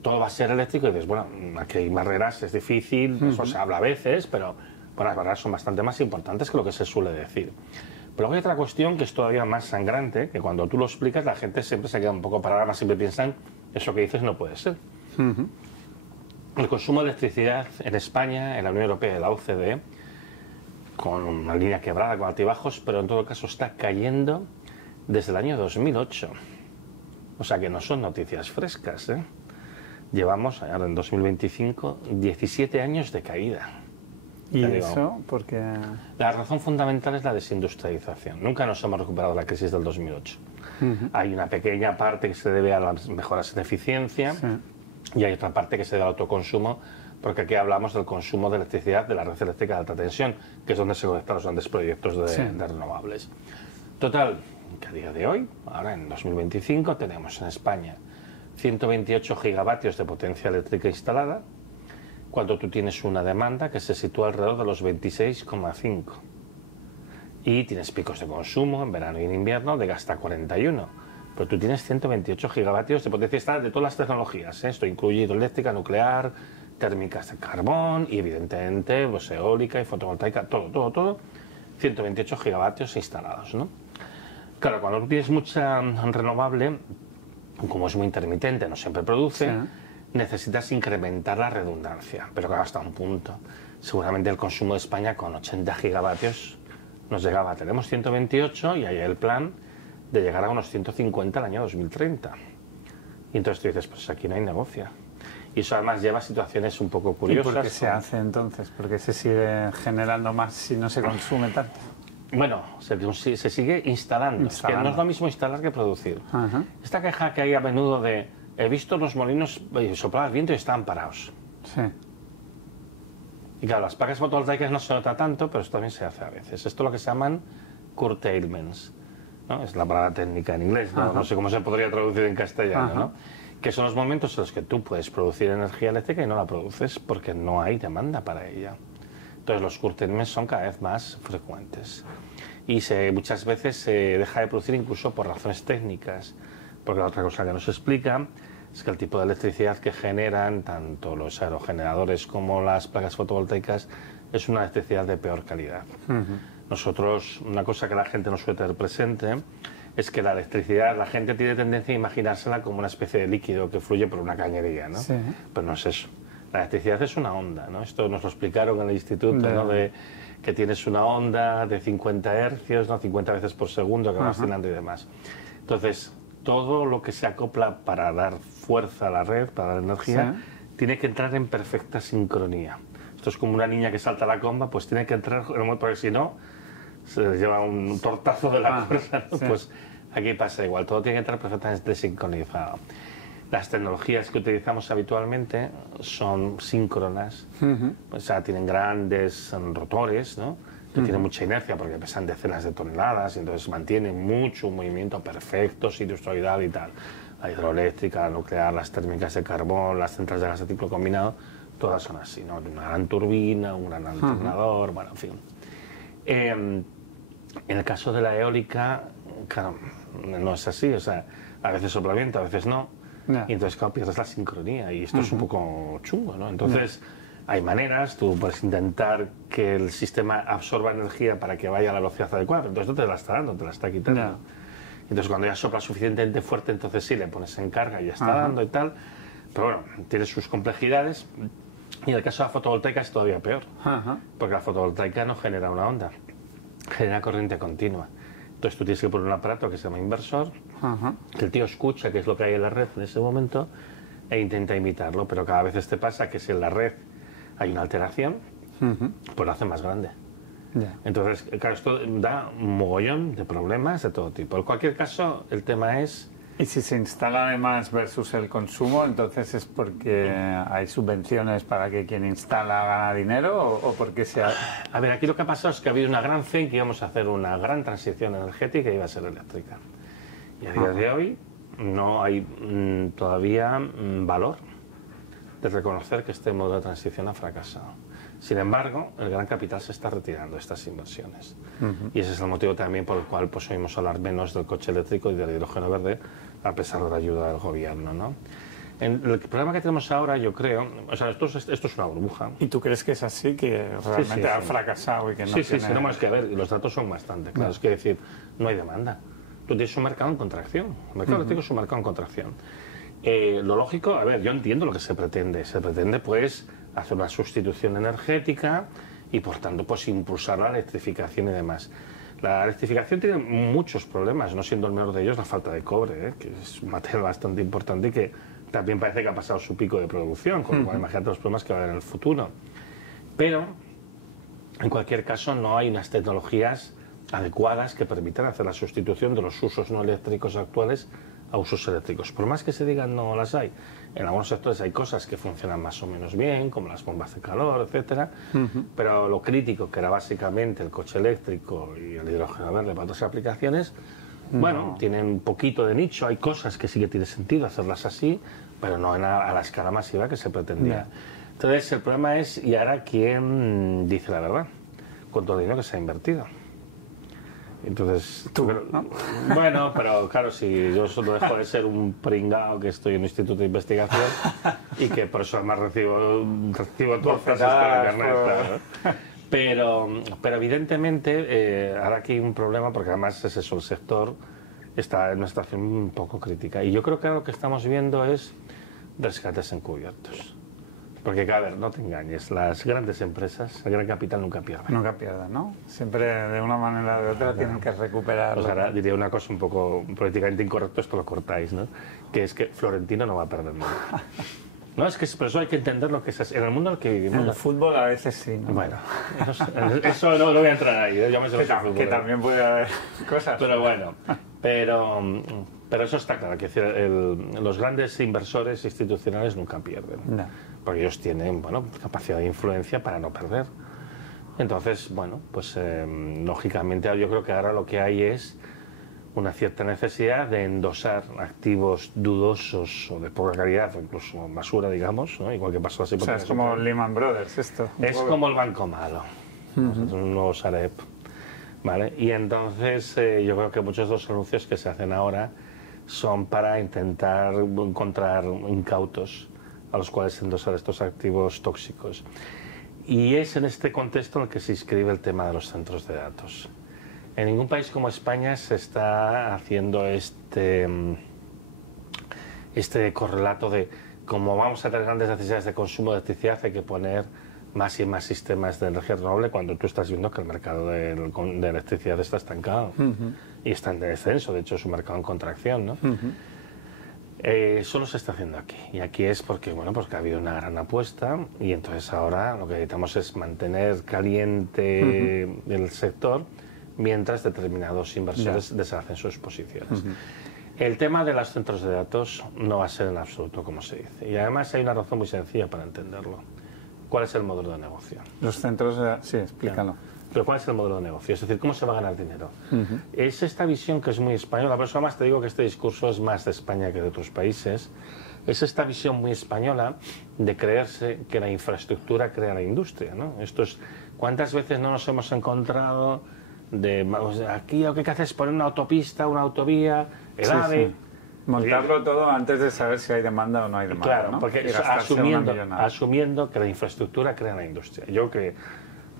todo va a ser eléctrico y dices, bueno, aquí hay barreras, es difícil, eso se habla a veces, pero bueno, las barreras son bastante más importantes que lo que se suele decir. Pero hay otra cuestión que es todavía más sangrante, que cuando tú lo explicas la gente siempre se queda un poco parada, más siempre piensan, eso que dices no puede ser. El consumo de electricidad en España, en la Unión Europea y la OCDE, con una línea quebrada, con altibajos, pero en todo caso está cayendo desde el año 2008. O sea que no son noticias frescas, ¿eh? Llevamos, ahora en 2025, 17 años de caída. ¿Y eso? Porque la razón fundamental es la desindustrialización. Nunca nos hemos recuperado de la crisis del 2008. Hay una pequeña parte que se debe a las mejoras en eficiencia y hay otra parte que se debe al autoconsumo, porque aquí hablamos del consumo de electricidad de la red eléctrica de alta tensión, que es donde se conectan los grandes proyectos de renovables. Total, que a día de hoy, ahora en 2025, tenemos en España 128 gigavatios de potencia eléctrica instalada, cuando tú tienes una demanda que se sitúa alrededor de los 26,5. Y tienes picos de consumo en verano y en invierno de hasta 41. Pero tú tienes 128 gigavatios de potencia instalada de todas las tecnologías, ¿eh? Esto incluye hidroeléctrica, nuclear, térmicas de carbón y evidentemente pues, eólica y fotovoltaica, todo. 128 gigavatios instalados, ¿no? Claro, cuando tú tienes mucha renovable, como es muy intermitente, no siempre produce, necesitas incrementar la redundancia, pero claro, hasta un punto. Seguramente el consumo de España con 80 gigavatios nos llegaba. Tenemos 128 y hay el plan de llegar a unos 150 el año 2030. Y entonces tú dices, pues aquí no hay negocio. Y eso además lleva a situaciones un poco curiosas. ¿Y por qué se hace entonces? ¿Por qué se sigue generando más si no se consume tanto? Bueno, se sigue instalando. Es que no es lo mismo instalar que producir. Esta queja que hay a menudo de he visto los molinos soplar el viento y estaban parados. Sí. Y claro, las placas fotovoltaicas no se nota tanto, pero esto también se hace a veces. Esto es lo que se llaman curtailments, ¿no? Es la palabra técnica en inglés, no sé cómo se podría traducir en castellano, ¿no? Que son los momentos en los que tú puedes producir energía eléctrica y no la produces porque no hay demanda para ella. Entonces los curtailments son cada vez más frecuentes y muchas veces se deja de producir incluso por razones técnicas, porque la otra cosa que nos explica es que el tipo de electricidad que generan tanto los aerogeneradores como las placas fotovoltaicas es una electricidad de peor calidad. Nosotros, una cosa que la gente no suele tener presente es que la electricidad, la gente tiene tendencia a imaginársela como una especie de líquido que fluye por una cañería, ¿no? Pero no es eso. La electricidad es una onda, ¿no? Esto nos lo explicaron en el instituto, ¿no? De que tienes una onda de 50 hercios, ¿no? 50 veces por segundo, que va oscilando y demás. Entonces, todo lo que se acopla para dar fuerza a la red, para dar energía, tiene que entrar en perfecta sincronía. Esto es como una niña que salta la comba, pues tiene que entrar, porque si no, se lleva un tortazo de la cosa, ¿no? Pues aquí pasa igual, todo tiene que entrar perfectamente sincronizado. Las tecnologías que utilizamos habitualmente son síncronas, o sea, tienen grandes rotores, ¿no? Que tienen mucha inercia porque pesan decenas de toneladas y entonces mantienen mucho movimiento perfecto, sinusoidal y tal. La hidroeléctrica, la nuclear, las térmicas de carbón, las centrales de gas de ciclo combinado, todas son así, ¿no? Una gran turbina, un gran alternador, bueno, en fin. En el caso de la eólica, claro, no es así, o sea, a veces sopla viento, a veces no. Y entonces, claro, pierdes la sincronía y esto es un poco chungo, ¿no? Entonces, hay maneras, tú puedes intentar que el sistema absorba energía para que vaya a la velocidad adecuada, pero entonces no te la está dando, te la está quitando. Entonces, cuando ya sopla suficientemente fuerte, entonces sí, le pones en carga y ya está dando y tal. Pero bueno, tiene sus complejidades. Y en el caso de la fotovoltaica es todavía peor, porque la fotovoltaica no genera una onda, genera corriente continua. Entonces tú tienes que poner un aparato que se llama inversor, que el tío escucha qué es lo que hay en la red en ese momento e intenta imitarlo, pero cada vez te pasa que si en la red hay una alteración, pues lo hace más grande. Entonces, claro, esto da un mogollón de problemas de todo tipo. En cualquier caso, el tema es... Y si se instala además versus el consumo, entonces es porque hay subvenciones para que quien instala gana dinero o porque se ha... A ver, aquí lo que ha pasado es que ha habido una gran fe en que íbamos a hacer una gran transición energética y iba a ser eléctrica. Y a día de hoy no hay todavía valor de reconocer que este modo de transición ha fracasado. Sin embargo, el gran capital se está retirando de estas inversiones. Y ese es el motivo también por el cual pues, oímos hablar menos del coche eléctrico y del hidrógeno verde, a pesar de la ayuda del gobierno, ¿no? El problema que tenemos ahora, yo creo, o sea, esto es una burbuja. ¿Y tú crees que es así, que realmente ha fracasado y que no tiene...? Sí, no más que ver, los datos son bastante claros. Es que decir, no hay demanda. Tú tienes un mercado en contracción. El mercado eléctrico es un mercado en contracción. Lo lógico, a ver, yo entiendo lo que se pretende. Se pretende, pues, hacer una sustitución energética y, por tanto, pues, impulsar la electrificación y demás. La electrificación tiene muchos problemas, no siendo el menor de ellos la falta de cobre, que es un material bastante importante y que también parece que ha pasado su pico de producción, con lo cual imagínate los problemas que va a haber en el futuro. Pero, en cualquier caso, no hay unas tecnologías adecuadas que permitan hacer la sustitución de los usos no eléctricos actuales a usos eléctricos. Por más que se digan, no las hay. En algunos sectores hay cosas que funcionan más o menos bien, como las bombas de calor, etcétera, pero lo crítico, que era básicamente el coche eléctrico y el hidrógeno verde para otras aplicaciones, bueno, tienen un poquito de nicho, hay cosas que sí que tiene sentido hacerlas así, pero no a la escala masiva que se pretendía. Entonces, el problema es, ¿y ahora quién dice la verdad? Con todo el dinero que se ha invertido. Entonces, tú, ¿no? Bueno, pero claro, si yo solo dejo de ser un pringao que estoy en un instituto de investigación y que por eso además recibo todas las frases por internet, claro. Pero evidentemente ahora aquí hay un problema porque además es eso, el sector está en una situación un poco crítica y yo creo que ahora lo que estamos viendo es rescates encubiertos. Porque, a ver, no te engañes, las grandes empresas, el gran capital nunca pierde. Nunca pierden, ¿no? Siempre de una manera o de otra tienen que recuperar. Pues ahora diría una cosa un poco políticamente incorrecta, esto lo cortáis, ¿no? Que es que Florentino no va a perder nada. No, es que por eso hay que entender lo que es en el mundo en el que vivimos. En el fútbol a veces sí, ¿no? Bueno, eso no voy a entrar ahí, ¿eh? Yo me sé que también puede haber cosas. Pero bueno, pero eso está claro, que los grandes inversores institucionales nunca pierden. No. Porque ellos tienen, bueno, capacidad de influencia para no perder. Entonces, bueno, pues lógicamente yo creo que ahora lo que hay es una cierta necesidad de endosar activos dudosos o de poca calidad, o incluso basura, digamos, ¿no? Igual que pasó así. O sea, es como Lehman Brothers esto. Es como el banco malo, un nuevo Sareb, ¿vale? Y entonces yo creo que muchos de los anuncios que se hacen ahora son para intentar encontrar incautos a los cuales endosar estos activos tóxicos. Y es en este contexto en el que se inscribe el tema de los centros de datos. En ningún país como España se está haciendo este correlato de como vamos a tener grandes necesidades de consumo de electricidad, hay que poner más y más sistemas de energía renovable cuando tú estás viendo que el mercado de electricidad está estancado y está en descenso, de hecho es un mercado en contracción, ¿no? Solo se está haciendo aquí y aquí es porque, bueno, porque ha habido una gran apuesta y entonces ahora lo que necesitamos es mantener caliente el sector mientras determinados inversores deshacen sus posiciones. El tema de los centros de datos no va a ser en absoluto como se dice y además hay una razón muy sencilla para entenderlo. ¿Cuál es el modelo de negocio? Los centros de... Sí, explícalo. Pero ¿cuál es el modelo de negocio? Es decir, ¿cómo se va a ganar dinero? Es esta visión que es muy española, por eso más te digo que este discurso es más de España que de otros países. Es esta visión muy española de creerse que la infraestructura crea la industria, ¿no? Esto es, ¿cuántas veces no nos hemos encontrado de aquí lo que hay que hacer es poner una autopista, una autovía, el AVE... Sí. Montarlo todo antes de saber si hay demanda o no hay demanda. Claro, ¿no? porque asumiendo que la infraestructura crea la industria. Yo que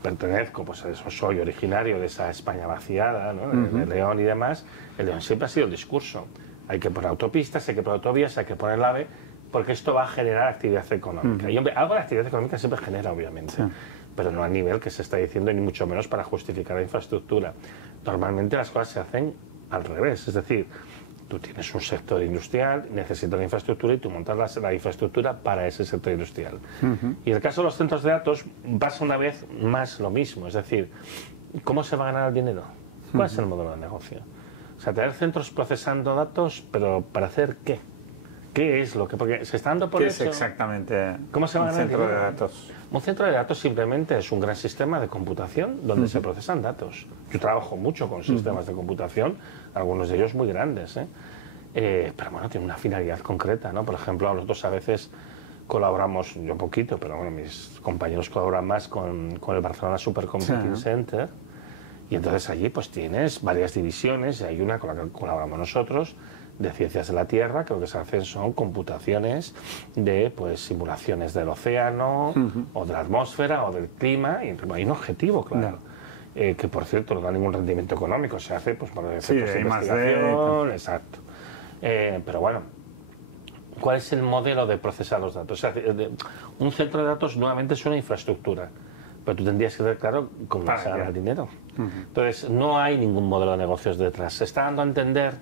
pertenezco, pues a eso, soy originario de esa España vaciada, ¿no? De León y demás, el León siempre ha sido el discurso. Hay que poner autopistas, hay que poner autovías, hay que poner el AVE, porque esto va a generar actividad económica. Y hombre, algo de actividad económica siempre genera, obviamente, pero no a nivel que se está diciendo, ni mucho menos para justificar la infraestructura. Normalmente las cosas se hacen al revés, es decir, tú tienes un sector industrial, necesitas la infraestructura y tú montas la infraestructura para ese sector industrial. Y en el caso de los centros de datos pasa una vez más lo mismo, es decir, ¿cómo se va a ganar el dinero? ¿Cuál es el modelo de negocio? O sea, tener centros procesando datos, pero ¿para hacer qué? ¿Qué es lo que...? Porque se está dando por ¿Qué hecho... es exactamente ¿Cómo se va a ganar un centro el dinero? de datos? Un centro de datos simplemente es un gran sistema de computación donde se procesan datos. Yo trabajo mucho con sistemas de computación, algunos de ellos muy grandes, pero bueno, tiene una finalidad concreta, ¿no? Por ejemplo, nosotros a veces colaboramos, yo poquito, pero bueno, mis compañeros colaboran más con el Barcelona Supercomputing Center, y entonces allí pues tienes varias divisiones, y hay una con la que colaboramos nosotros, de ciencias de la Tierra, que lo que se hacen son computaciones de pues simulaciones del océano, o de la atmósfera, o del clima, y hay un objetivo, claro. Que por cierto no da ningún rendimiento económico, se hace pues para efectos de investigación, exacto. Pero bueno, ¿cuál es el modelo de procesar los datos? O sea, un centro de datos nuevamente es una infraestructura, pero tú tendrías que tener claro cómo vas a ganar dinero. Entonces, no hay ningún modelo de negocios detrás. Se está dando a entender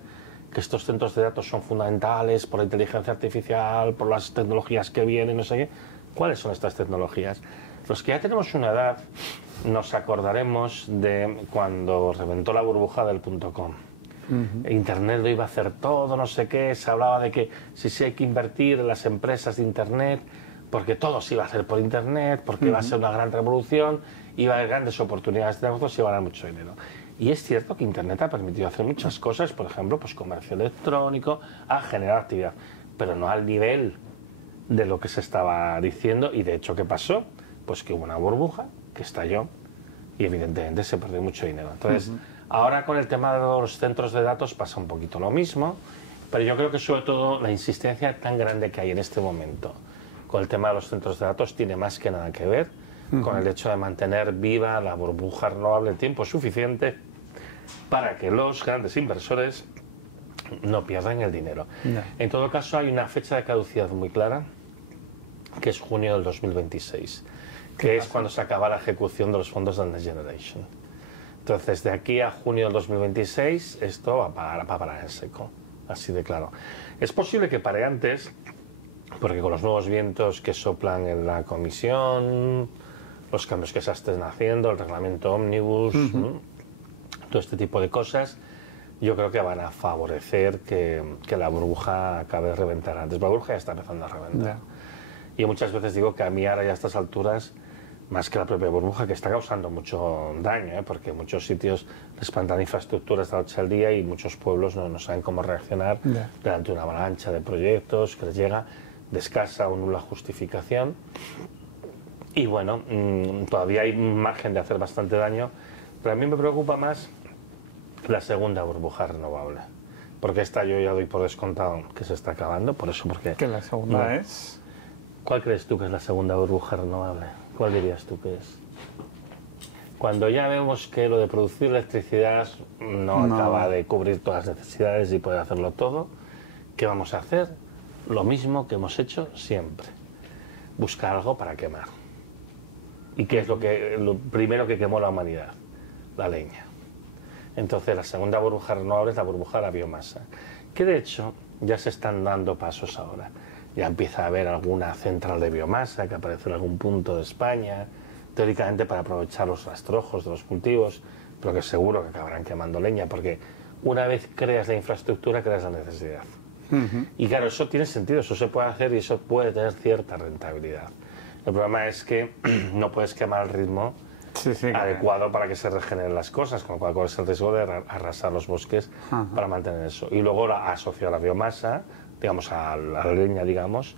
que estos centros de datos son fundamentales por la inteligencia artificial, por las tecnologías que vienen, no sé qué. ¿Cuáles son estas tecnologías? Los que ya tenemos una edad nos acordaremos de cuando reventó la burbuja del .com. Internet lo iba a hacer todo, no sé qué, se hablaba de que sí hay que invertir en las empresas de Internet, porque todo se iba a hacer por Internet, porque iba a ser una gran revolución, iba a haber grandes oportunidades de negocios y iba a ganar mucho dinero. Y es cierto que Internet ha permitido hacer muchas cosas, por ejemplo, pues comercio electrónico, a generar actividad, pero no al nivel de lo que se estaba diciendo. Y de hecho, ¿qué pasó? Pues que hubo una burbuja que estalló y evidentemente se perdió mucho dinero. Entonces, ahora con el tema de los centros de datos pasa un poquito lo mismo, pero yo creo que sobre todo la insistencia tan grande que hay en este momento con el tema de los centros de datos tiene más que nada que ver con el hecho de mantener viva la burbuja renovable el tiempo suficiente para que los grandes inversores no pierdan el dinero. En todo caso, hay una fecha de caducidad muy clara, que es junio del 2026, que es cuando se acaba la ejecución de los fondos de Next Generation. Entonces, de aquí a junio del 2026, esto va a parar en seco, así de claro. Es posible que pare antes, porque con los nuevos vientos que soplan en la comisión, los cambios que se estén haciendo, el reglamento ómnibus, todo este tipo de cosas, yo creo que van a favorecer que la burbuja acabe de reventar antes. La burbuja ya está empezando a reventar. Y muchas veces digo que a mí ahora ya a estas alturas, más que la propia burbuja, que está causando mucho daño, porque en muchos sitios les plantan infraestructuras de la noche al día y muchos pueblos no saben cómo reaccionar delante de una avalancha de proyectos que les llega de escasa o nula justificación. Y bueno, todavía hay margen de hacer bastante daño, pero a mí me preocupa más la segunda burbuja renovable, porque esta yo ya doy por descontado que se está acabando, por eso, porque... ¿Que la segunda es? ¿Cuál crees tú que es la segunda burbuja renovable? ¿Cuál dirías tú que es? Cuando ya vemos que lo de producir electricidad no acaba de cubrir todas las necesidades y puede hacerlo todo, ¿qué vamos a hacer? Lo mismo que hemos hecho siempre, buscar algo para quemar. ¿Y qué es lo primero que quemó la humanidad? La leña. Entonces la segunda burbuja renovable es la burbuja de la biomasa, que de hecho ya se están dando pasos ahora. Ya empieza a haber alguna central de biomasa que aparece en algún punto de España, teóricamente para aprovechar los rastrojos de los cultivos, pero que seguro que acabarán quemando leña, porque una vez creas la infraestructura, creas la necesidad. Y claro, eso tiene sentido, eso se puede hacer y eso puede tener cierta rentabilidad. El problema es que no puedes quemar al ritmo adecuado para que se regeneren las cosas, con lo cual es el riesgo de arrasar los bosques para mantener eso. Y luego asociado a la biomasa, digamos a la leña, digamos,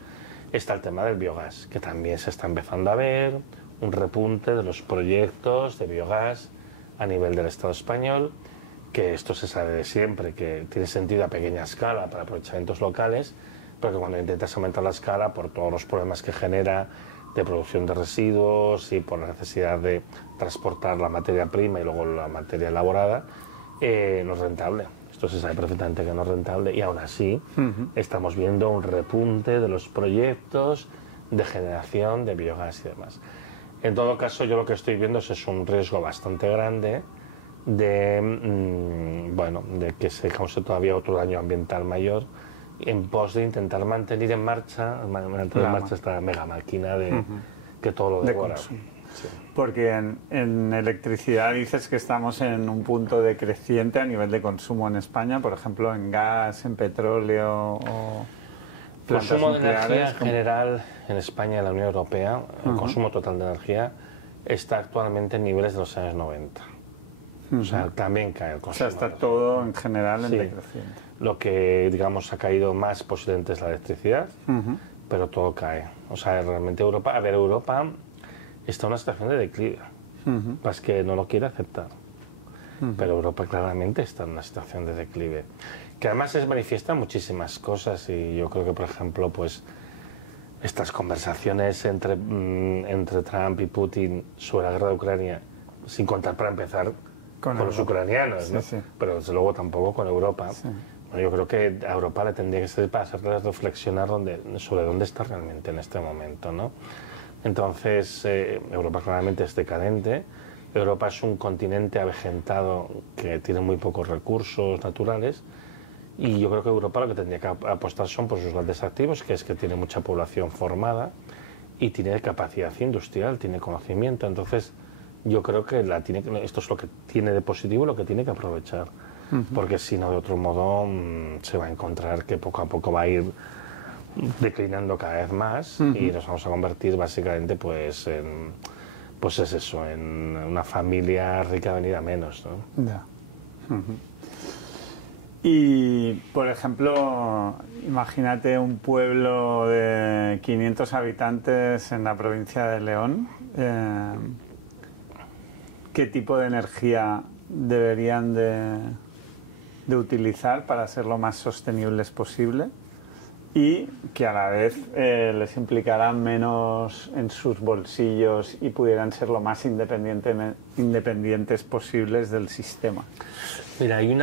está el tema del biogás, que también se está empezando a ver, un repunte de los proyectos de biogás a nivel del Estado español, que esto se sabe de siempre, que tiene sentido a pequeña escala para aprovechamientos locales, pero que cuando intentas aumentar la escala, por todos los problemas que genera de producción de residuos y por la necesidad de transportar la materia prima y luego la materia elaborada, no es rentable. Esto se sabe perfectamente que no es rentable y aún así estamos viendo un repunte de los proyectos de generación de biogás y demás. En todo caso, yo lo que estoy viendo es un riesgo bastante grande de que se cause todavía otro daño ambiental mayor en pos de intentar mantener en marcha esta mega máquina que todo lo devora. Sí. Porque en electricidad dices que estamos en un punto decreciente a nivel de consumo en España, por ejemplo, en gas, en petróleo o plantas consumo de nucleares. energía en general en España y en la Unión Europea, el consumo total de energía está actualmente en niveles de los años 90. O sea, también cae el consumo. O sea, está todo en general en decreciente. Lo que, digamos, ha caído más posiblemente es la electricidad, pero todo cae. O sea, realmente Europa está en una situación de declive. Es que no lo quiere aceptar. Pero Europa claramente está en una situación de declive. Que además se manifiestan muchísimas cosas y yo creo que, por ejemplo, pues estas conversaciones entre Trump y Putin sobre la guerra de Ucrania, sin contar para empezar con los ucranianos, ¿no? Pero desde luego tampoco con Europa, Yo creo que a Europa le tendría que ser para hacerle reflexionar sobre dónde está realmente en este momento, ¿no? Entonces, Europa claramente es decadente. Europa es un continente avejentado que tiene muy pocos recursos naturales. Y yo creo que Europa lo que tendría que apostar son por sus grandes activos, que es que tiene mucha población formada y tiene capacidad industrial, tiene conocimiento. Entonces, yo creo que esto es lo que tiene de positivo y lo que tiene que aprovechar. Porque si no, de otro modo, se va a encontrar que poco a poco va a ir declinando cada vez más y nos vamos a convertir básicamente pues en una familia rica venida menos, ¿no? Ya. Y, por ejemplo, imagínate un pueblo de 500 habitantes en la provincia de León. ¿Qué tipo de energía deberían de utilizar para ser lo más sostenibles posible? Y que a la vez les implicarán menos en sus bolsillos y pudieran ser lo más independientes posibles del sistema. Mira, hay un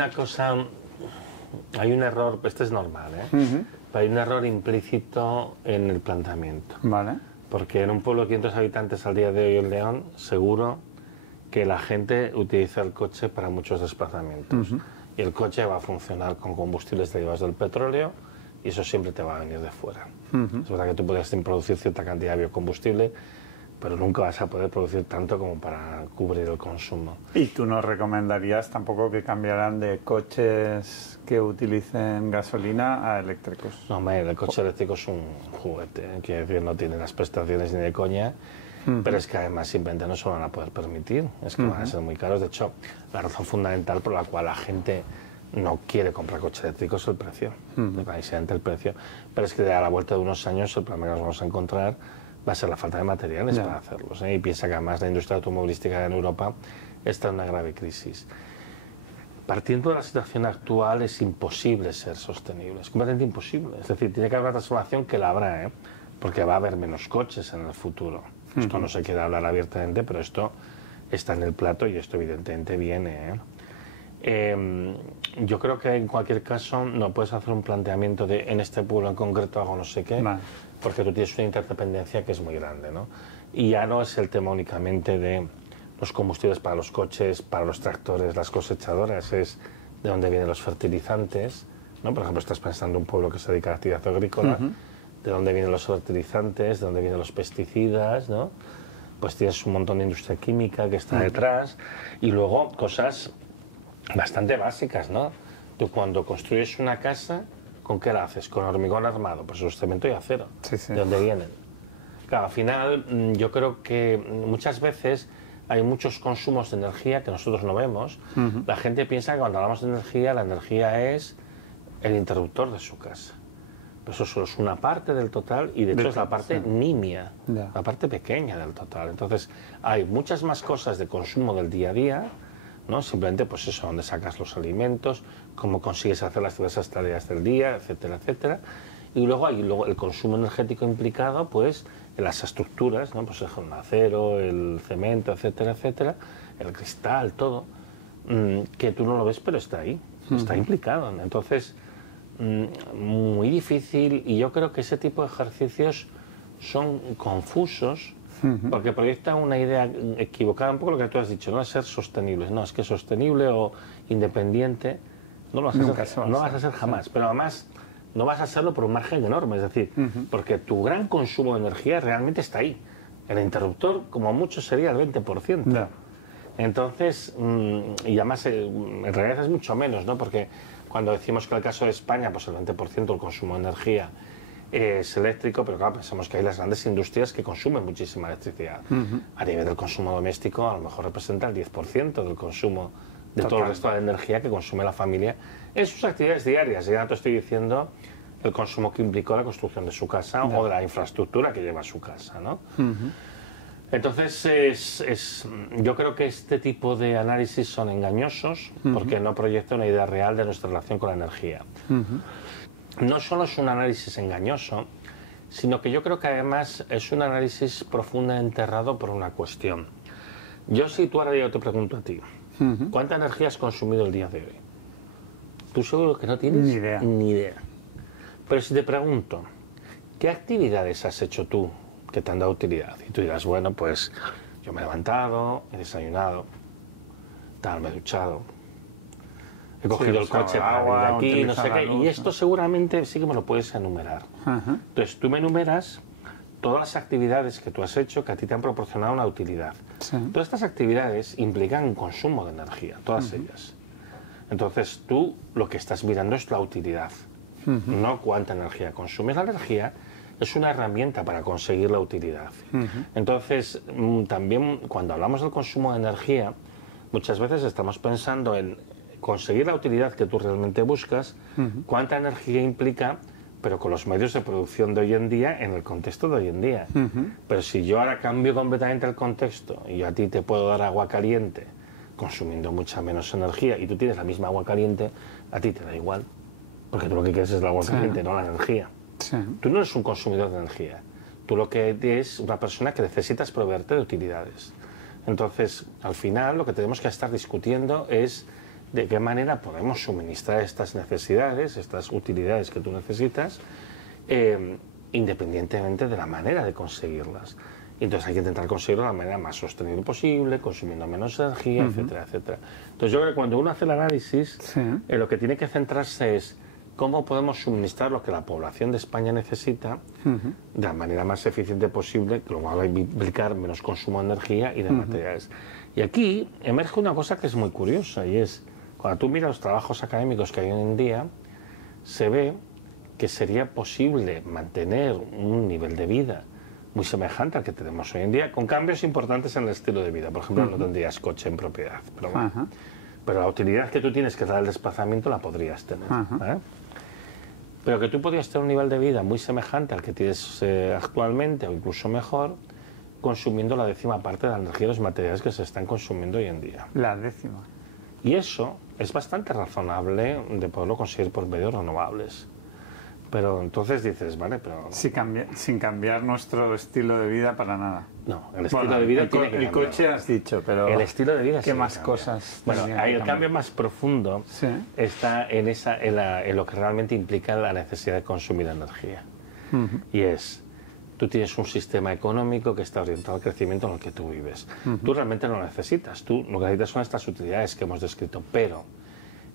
error, este es normal, pero hay un error implícito en el planteamiento. Vale. Porque en un pueblo de 500 habitantes al día de hoy en León, seguro que la gente utiliza el coche para muchos desplazamientos. Y el coche va a funcionar con combustibles derivados del petróleo y eso siempre te va a venir de fuera. Es verdad que tú puedes producir cierta cantidad de biocombustible, pero nunca vas a poder producir tanto como para cubrir el consumo. ¿Y tú no recomendarías tampoco que cambiaran de coches que utilicen gasolina a eléctricos? No, el coche eléctrico es un juguete, quiere decir, no tiene las prestaciones ni de coña, pero es que además simplemente no se lo van a poder permitir, es que van a ser muy caros. De hecho, la razón fundamental por la cual la gente no quiere comprar coche eléctrico es el precio, precisamente el precio. Pero es que a la vuelta de unos años el problema que nos vamos a encontrar va a ser la falta de materiales para hacerlos. Y piensa que además la industria automovilística en Europa está en una grave crisis. Partiendo de la situación actual es imposible ser sostenible, es completamente imposible. Es decir, tiene que haber una transformación que la habrá, porque va a haber menos coches en el futuro. Esto no se quiere hablar abiertamente, pero esto está en el plato y esto evidentemente viene. Yo creo que en cualquier caso no puedes hacer un planteamiento de en este pueblo en concreto hago no sé qué, porque tú tienes una interdependencia que es muy grande, ¿no? Y ya no es el tema únicamente de los combustibles para los coches, para los tractores, las cosechadoras, es de dónde vienen los fertilizantes, ¿no? Por ejemplo, estás pensando en un pueblo que se dedica a la actividad agrícola, de dónde vienen los fertilizantes, de dónde vienen los pesticidas, ¿no? Pues tienes un montón de industria química que está detrás y luego cosas bastante básicas, ¿no? Tú cuando construyes una casa, ¿con qué la haces? Con hormigón armado, pues eso es cemento y acero. ¿De dónde vienen? Claro, al final yo creo que muchas veces hay muchos consumos de energía que nosotros no vemos. La gente piensa que cuando hablamos de energía, la energía es el interruptor de su casa. Pero eso solo es una parte del total y de hecho es la parte nimia, la parte pequeña del total. Entonces hay muchas más cosas de consumo del día a día, ¿no? Simplemente pues eso, dónde sacas los alimentos, cómo consigues hacer las diversas tareas del día, etcétera, etcétera. Y luego hay el consumo energético implicado pues en las estructuras, ¿no? Pues el acero, el cemento, etcétera, etcétera, el cristal, todo, que tú no lo ves pero está ahí, está implicado. Entonces, muy difícil y yo creo que ese tipo de ejercicios son confusos porque proyectan una idea equivocada, un poco lo que tú has dicho, no es ser sostenibles, no, es que sostenible o independiente no lo vas a ser jamás, pero además no vas a hacerlo por un margen enorme, es decir, porque tu gran consumo de energía realmente está ahí, el interruptor como mucho sería el 20%. Entonces, y además en realidad es mucho menos, ¿no? Porque cuando decimos que en el caso de España, pues el 20% del consumo de energía es eléctrico, pero claro, pensamos que hay las grandes industrias que consumen muchísima electricidad. A nivel del consumo doméstico, a lo mejor representa el 10% del consumo de todo el resto de energía que consume la familia en sus actividades diarias. Ya te estoy diciendo el consumo que implicó la construcción de su casa o de la infraestructura que lleva a su casa, ¿no? Entonces, yo creo que este tipo de análisis son engañosos porque no proyectan una idea real de nuestra relación con la energía. No solo es un análisis engañoso, sino que yo creo que además es un análisis profundamente errado por una cuestión. Yo te pregunto a ti, ¿cuánta energía has consumido el día de hoy? tú seguro que no tienes Ni idea. ni idea. Pero si te pregunto, ¿qué actividades has hecho tú que te han dado utilidad? Y tú dirás, bueno, pues yo me he levantado, he desayunado, tal, me he duchado, he cogido el coche para venir aquí, no sé qué, y esto seguramente sí que me lo puedes enumerar. Entonces tú me enumeras todas las actividades que tú has hecho que a ti te han proporcionado una utilidad. Sí. Todas estas actividades implican un consumo de energía, todas ellas. Entonces tú lo que estás mirando es la utilidad, no cuánta energía consumes. La energía es una herramienta para conseguir la utilidad. Entonces también cuando hablamos del consumo de energía, muchas veces estamos pensando en conseguir la utilidad que tú realmente buscas, cuánta energía implica, pero con los medios de producción de hoy en día, en el contexto de hoy en día. Pero si yo ahora cambio completamente el contexto y yo a ti te puedo dar agua caliente consumiendo mucha menos energía y tú tienes la misma agua caliente, a ti te da igual, porque tú lo que quieres es el agua caliente, no la energía. Tú no eres un consumidor de energía, tú lo que eres una persona que necesitas proveerte de utilidades. Entonces, al final, lo que tenemos que estar discutiendo es de qué manera podemos suministrar estas necesidades, estas utilidades que tú necesitas, independientemente de la manera de conseguirlas. Entonces hay que intentar conseguirlo de la manera más sostenible posible, consumiendo menos energía, etcétera, etcétera. Entonces yo creo que cuando uno hace el análisis, lo que tiene que centrarse es cómo podemos suministrar lo que la población de España necesita de la manera más eficiente posible, que luego va a implicar menos consumo de energía y de materiales. Y aquí emerge una cosa que es muy curiosa, y es, cuando tú miras los trabajos académicos que hay hoy en día, se ve que sería posible mantener un nivel de vida muy semejante al que tenemos hoy en día, con cambios importantes en el estilo de vida. Por ejemplo, no tendrías coche en propiedad, pero, bueno, pero la utilidad que tú tienes, que es la del desplazamiento, la podrías tener. Pero que tú podrías tener un nivel de vida muy semejante al que tienes actualmente, o incluso mejor, consumiendo la 10ª parte de la energía de los materiales que se están consumiendo hoy en día. La 10ª. Y eso es bastante razonable de poderlo conseguir por medios renovables. Pero entonces dices, vale, pero... Sin cambiar nuestro estilo de vida para nada. No, el estilo de vida tiene que cambiar. El coche has dicho, pero... El estilo de vida ¿Qué más cosas? Bueno, el cambio más profundo está en lo que realmente implica la necesidad de consumir energía. Y es, tú tienes un sistema económico que está orientado al crecimiento en el que tú vives. Tú realmente no lo necesitas. Tú lo que necesitas son estas utilidades que hemos descrito, pero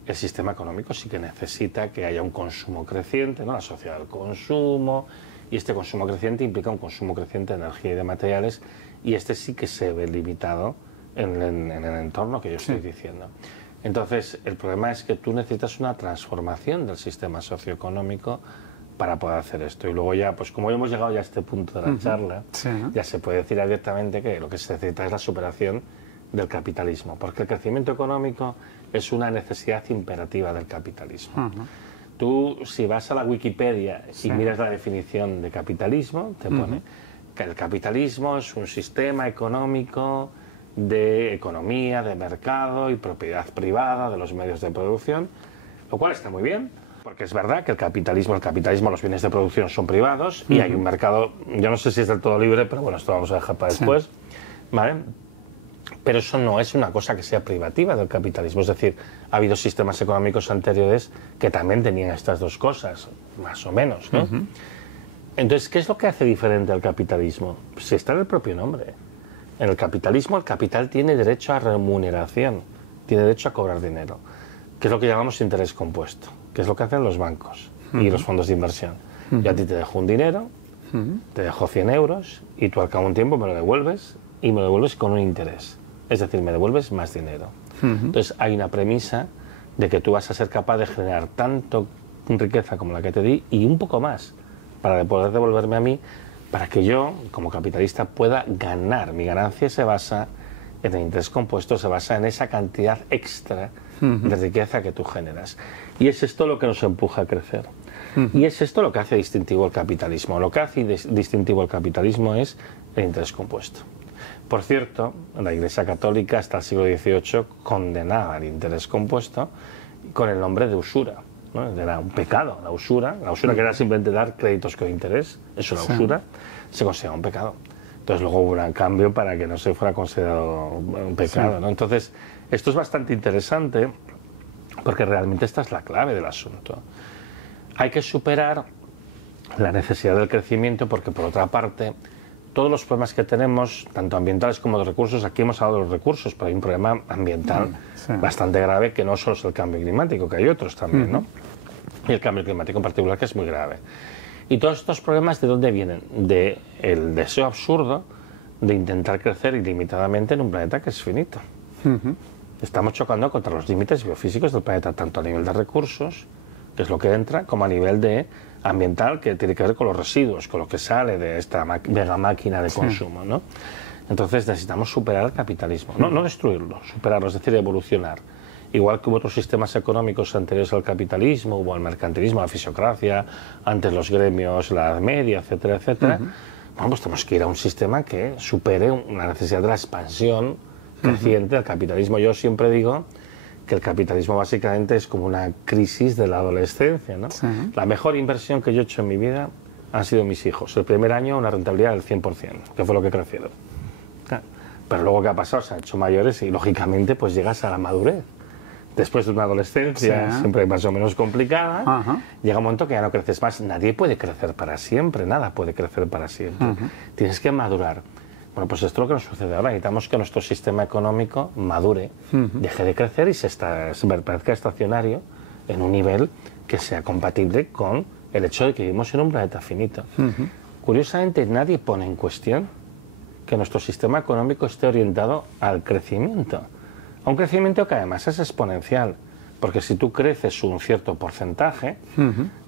el sistema económico sí que necesita que haya un consumo creciente, ¿no? La sociedad del consumo, y este consumo creciente implica un consumo creciente de energía y de materiales, y este sí que se ve limitado en el entorno que yo estoy diciendo. Entonces, el problema es que tú necesitas una transformación del sistema socioeconómico para poder hacer esto. Y luego ya, pues como hemos llegado ya a este punto de la charla, ya se puede decir abiertamente que lo que se necesita es la superación del capitalismo, porque el crecimiento económico es una necesidad imperativa del capitalismo. Tú, si vas a la Wikipedia y miras la definición de capitalismo, te pone que el capitalismo es un sistema económico de economía, de mercado y propiedad privada de los medios de producción, lo cual está muy bien, porque es verdad que el capitalismo, los bienes de producción son privados y hay un mercado, yo no sé si es del todo libre, pero bueno, esto vamos a dejar para después, ¿vale? Pero eso no es una cosa que sea privativa del capitalismo. Es decir, ha habido sistemas económicos anteriores que también tenían estas dos cosas, más o menos, ¿no? Entonces, ¿qué es lo que hace diferente al capitalismo? Pues está en el propio nombre. En el capitalismo, el capital tiene derecho a remuneración, tiene derecho a cobrar dinero, que es lo que llamamos interés compuesto, que es lo que hacen los bancos y los fondos de inversión. Yo a ti te dejo un dinero, te dejo 100 euros, y tú al cabo de un tiempo me lo devuelves, y me lo devuelves con un interés. Es decir, me devuelves más dinero. Entonces hay una premisa de que tú vas a ser capaz de generar tanto riqueza como la que te di y un poco más para poder devolverme a mí, para que yo, como capitalista, pueda ganar. Mi ganancia se basa en el interés compuesto, se basa en esa cantidad extra de riqueza que tú generas. Y es esto lo que nos empuja a crecer. Y es esto lo que hace distintivo el capitalismo. Lo que hace distintivo el capitalismo es el interés compuesto. Por cierto, la Iglesia Católica hasta el siglo XVIII condenaba el interés compuesto con el nombre de usura, ¿no? Era un pecado, la usura que era simplemente dar créditos con interés, eso la usura, se consideraba un pecado. Entonces luego hubo un gran cambio para que no se fuera considerado un pecado, ¿no? Entonces, esto es bastante interesante porque realmente esta es la clave del asunto. Hay que superar la necesidad del crecimiento porque, por otra parte, todos los problemas que tenemos, tanto ambientales como de recursos, aquí hemos hablado de los recursos, pero hay un problema ambiental bastante grave que no solo es el cambio climático, que hay otros también, ¿no? Y el cambio climático en particular, que es muy grave. Y todos estos problemas, ¿de dónde vienen? Del deseo absurdo de intentar crecer ilimitadamente en un planeta que es finito. Estamos chocando contra los límites biofísicos del planeta, tanto a nivel de recursos, que es lo que entra, como a nivel de ambiental, que tiene que ver con los residuos, con lo que sale de esta mega máquina de consumo, ¿no? Entonces necesitamos superar el capitalismo, no destruirlo, superarlo, es decir, evolucionar. Igual que hubo otros sistemas económicos anteriores al capitalismo, hubo el mercantilismo, la fisiocracia, antes los gremios, la Edad Media, etcétera, etcétera. Bueno, pues tenemos que ir a un sistema que supere una necesidad de la expansión creciente del capitalismo. Yo siempre digo que el capitalismo básicamente es como una crisis de la adolescencia, ¿no? La mejor inversión que yo he hecho en mi vida han sido mis hijos. El primer año una rentabilidad del 100%, que fue lo que crecieron. Pero luego, ¿qué ha pasado? Se han hecho mayores y, lógicamente, pues llegas a la madurez. Después de una adolescencia siempre más o menos complicada, llega un momento que ya no creces más. Nadie puede crecer para siempre, nada puede crecer para siempre. Tienes que madurar. Bueno, pues esto es lo que nos sucede ahora. Necesitamos que nuestro sistema económico madure, deje de crecer y se parezca estacionario en un nivel que sea compatible con el hecho de que vivimos en un planeta finito. Curiosamente, nadie pone en cuestión que nuestro sistema económico esté orientado al crecimiento. A un crecimiento que además es exponencial, porque si tú creces un cierto porcentaje,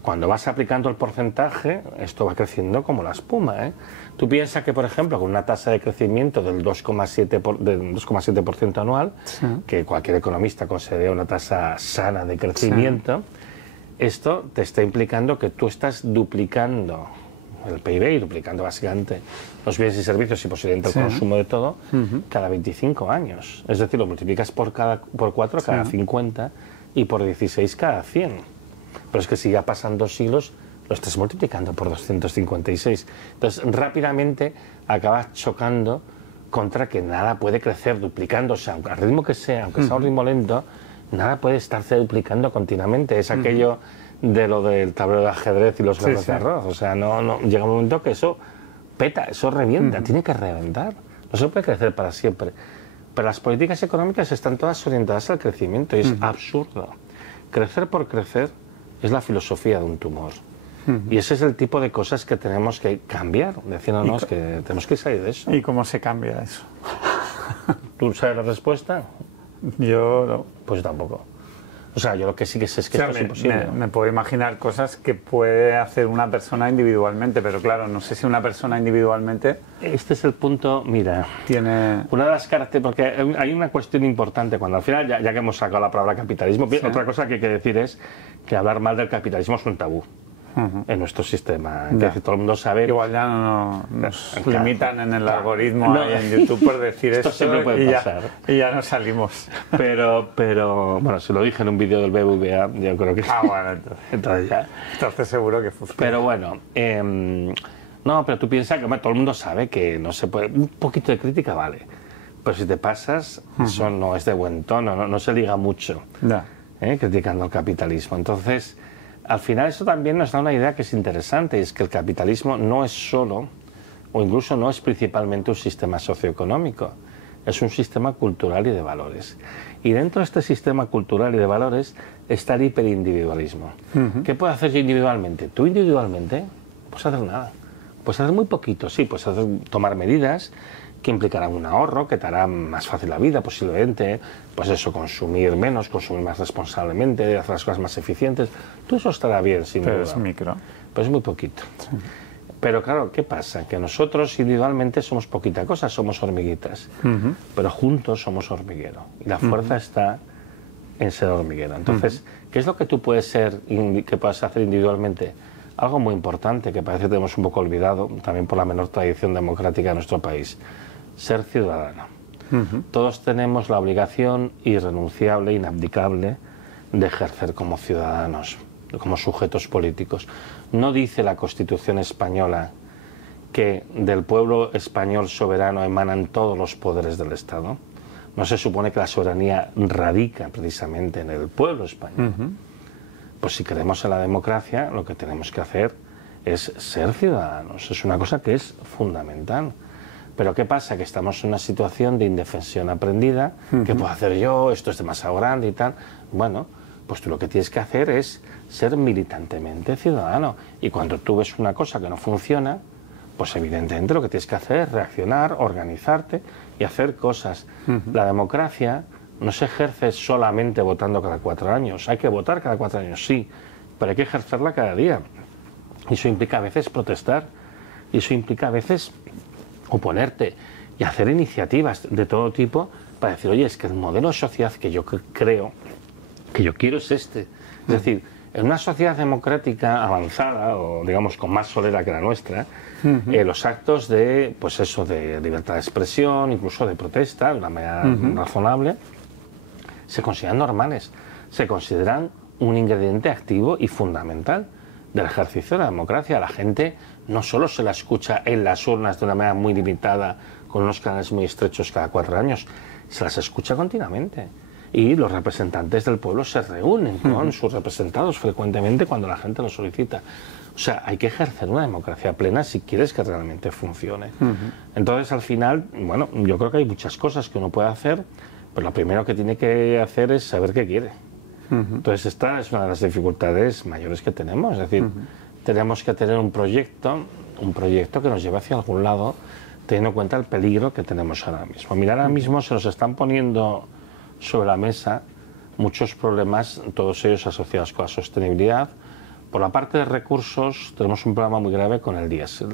cuando vas aplicando el porcentaje, esto va creciendo como la espuma, ¿eh? Tú piensas que, por ejemplo, con una tasa de crecimiento del 2,7% anual, que cualquier economista considera una tasa sana de crecimiento, esto te está implicando que tú estás duplicando el PIB y duplicando básicamente los bienes y servicios y posiblemente el consumo de todo cada 25 años. Es decir, lo multiplicas por 4 cada 50 y por 16 cada 100. Pero es que si ya pasan 2 siglos, lo estás multiplicando por 256. Entonces, rápidamente acabas chocando contra que nada puede crecer duplicándose, al ritmo que sea, aunque sea un ritmo lento, nada puede estarse duplicando continuamente. Es aquello de lo del tablero de ajedrez y los granos de arroz. O sea, no llega un momento que eso peta, eso revienta, tiene que reventar. No se puede crecer para siempre. Pero las políticas económicas están todas orientadas al crecimiento y es absurdo. Crecer por crecer es la filosofía de un tumor. Y ese es el tipo de cosas que tenemos que cambiar. Diciéndonos que tenemos que salir de eso. ¿Y cómo se cambia eso? ¿Tú sabes la respuesta? Yo no. Pues tampoco. O sea, yo lo que sí que sé es que esto es imposible. Me puedo imaginar cosas que puede hacer una persona individualmente, pero claro, no sé si una persona individualmente... Este es el punto, mira, tiene... Una de las características, porque hay una cuestión importante cuando al final, ya que hemos sacado la palabra capitalismo, otra cosa que hay que decir es que hablar mal del capitalismo es un tabú. En nuestro sistema. Todo el mundo sabe... Igual ya nos limitan en el algoritmo ahí en YouTube por decir esto puede pasar. Y ya nos salimos. Pero, bueno, si lo dije en un vídeo del BBVA, yo creo que... bueno, entonces ya... Entonces seguro que funciona. Pero bueno, no, pero tú piensas que todo el mundo sabe que no se puede... Un poquito de crítica vale, pero si te pasas, eso no es de buen tono, no se liga mucho criticando el capitalismo. Entonces... Al final eso también nos da una idea que es interesante, y es que el capitalismo no es solo, o incluso no es principalmente un sistema socioeconómico, es un sistema cultural y de valores. Y dentro de este sistema cultural y de valores está el hiperindividualismo. ¿Qué puedes hacer yo individualmente? Tú individualmente no puedes hacer nada, puedes hacer muy poquito, sí, puedes tomar medidas que implicarán un ahorro, que te hará más fácil la vida posiblemente, pues eso, consumir menos, consumir más responsablemente, hacer las cosas más eficientes, todo eso estará bien, sin duda. Pero es micro. Pero es muy poquito. Pero claro, ¿qué pasa? Que nosotros individualmente somos poquita cosa, somos hormiguitas, pero juntos somos hormiguero. Y la fuerza está en ser hormiguero. Entonces, ¿qué es lo que tú puedes hacer individualmente? Algo muy importante que parece que tenemos un poco olvidado, también por la menor tradición democrática de nuestro país. Ser ciudadano. Todos tenemos la obligación irrenunciable, inabdicable, de ejercer como ciudadanos, como sujetos políticos. No dice la Constitución española que del pueblo español soberano emanan todos los poderes del Estado. ¿no se supone que la soberanía radica precisamente en el pueblo español? Pues si creemos en la democracia, lo que tenemos que hacer es ser ciudadanos. Es una cosa que es fundamental. Pero ¿qué pasa? Que estamos en una situación de indefensión aprendida. ¿Qué puedo hacer yo? Esto es demasiado grande y tal. Bueno, pues tú lo que tienes que hacer es ser militantemente ciudadano. Y cuando tú ves una cosa que no funciona, pues evidentemente lo que tienes que hacer es reaccionar, organizarte y hacer cosas. La democracia no se ejerce solamente votando cada 4 años. Hay que votar cada 4 años, sí, pero hay que ejercerla cada día. Y eso implica a veces protestar. Y eso implica a veces oponerte y hacer iniciativas de todo tipo para decir, oye, es que el modelo de sociedad que yo creo, que yo quiero es este. Es decir, en una sociedad democrática avanzada, o digamos con más solera que la nuestra, los actos de, pues eso, de libertad de expresión, incluso de protesta, de una manera razonable, se consideran normales, se consideran un ingrediente activo y fundamental del ejercicio de la democracia. La gente no solo se la escucha en las urnas de una manera muy limitada, con unos canales muy estrechos cada 4 años, se las escucha continuamente. Y los representantes del pueblo se reúnen con sus representados frecuentemente cuando la gente lo solicita. O sea, hay que ejercer una democracia plena si quieres que realmente funcione. Entonces, al final, bueno, yo creo que hay muchas cosas que uno puede hacer, pero lo primero que tiene que hacer es saber qué quiere. Entonces, esta es una de las dificultades mayores que tenemos. Es decir, tenemos que tener un proyecto que nos lleve hacia algún lado, teniendo en cuenta el peligro que tenemos ahora mismo. Mira, ahora mismo se nos están poniendo sobre la mesa muchos problemas, todos ellos asociados con la sostenibilidad. Por la parte de recursos, tenemos un problema muy grave con el diésel,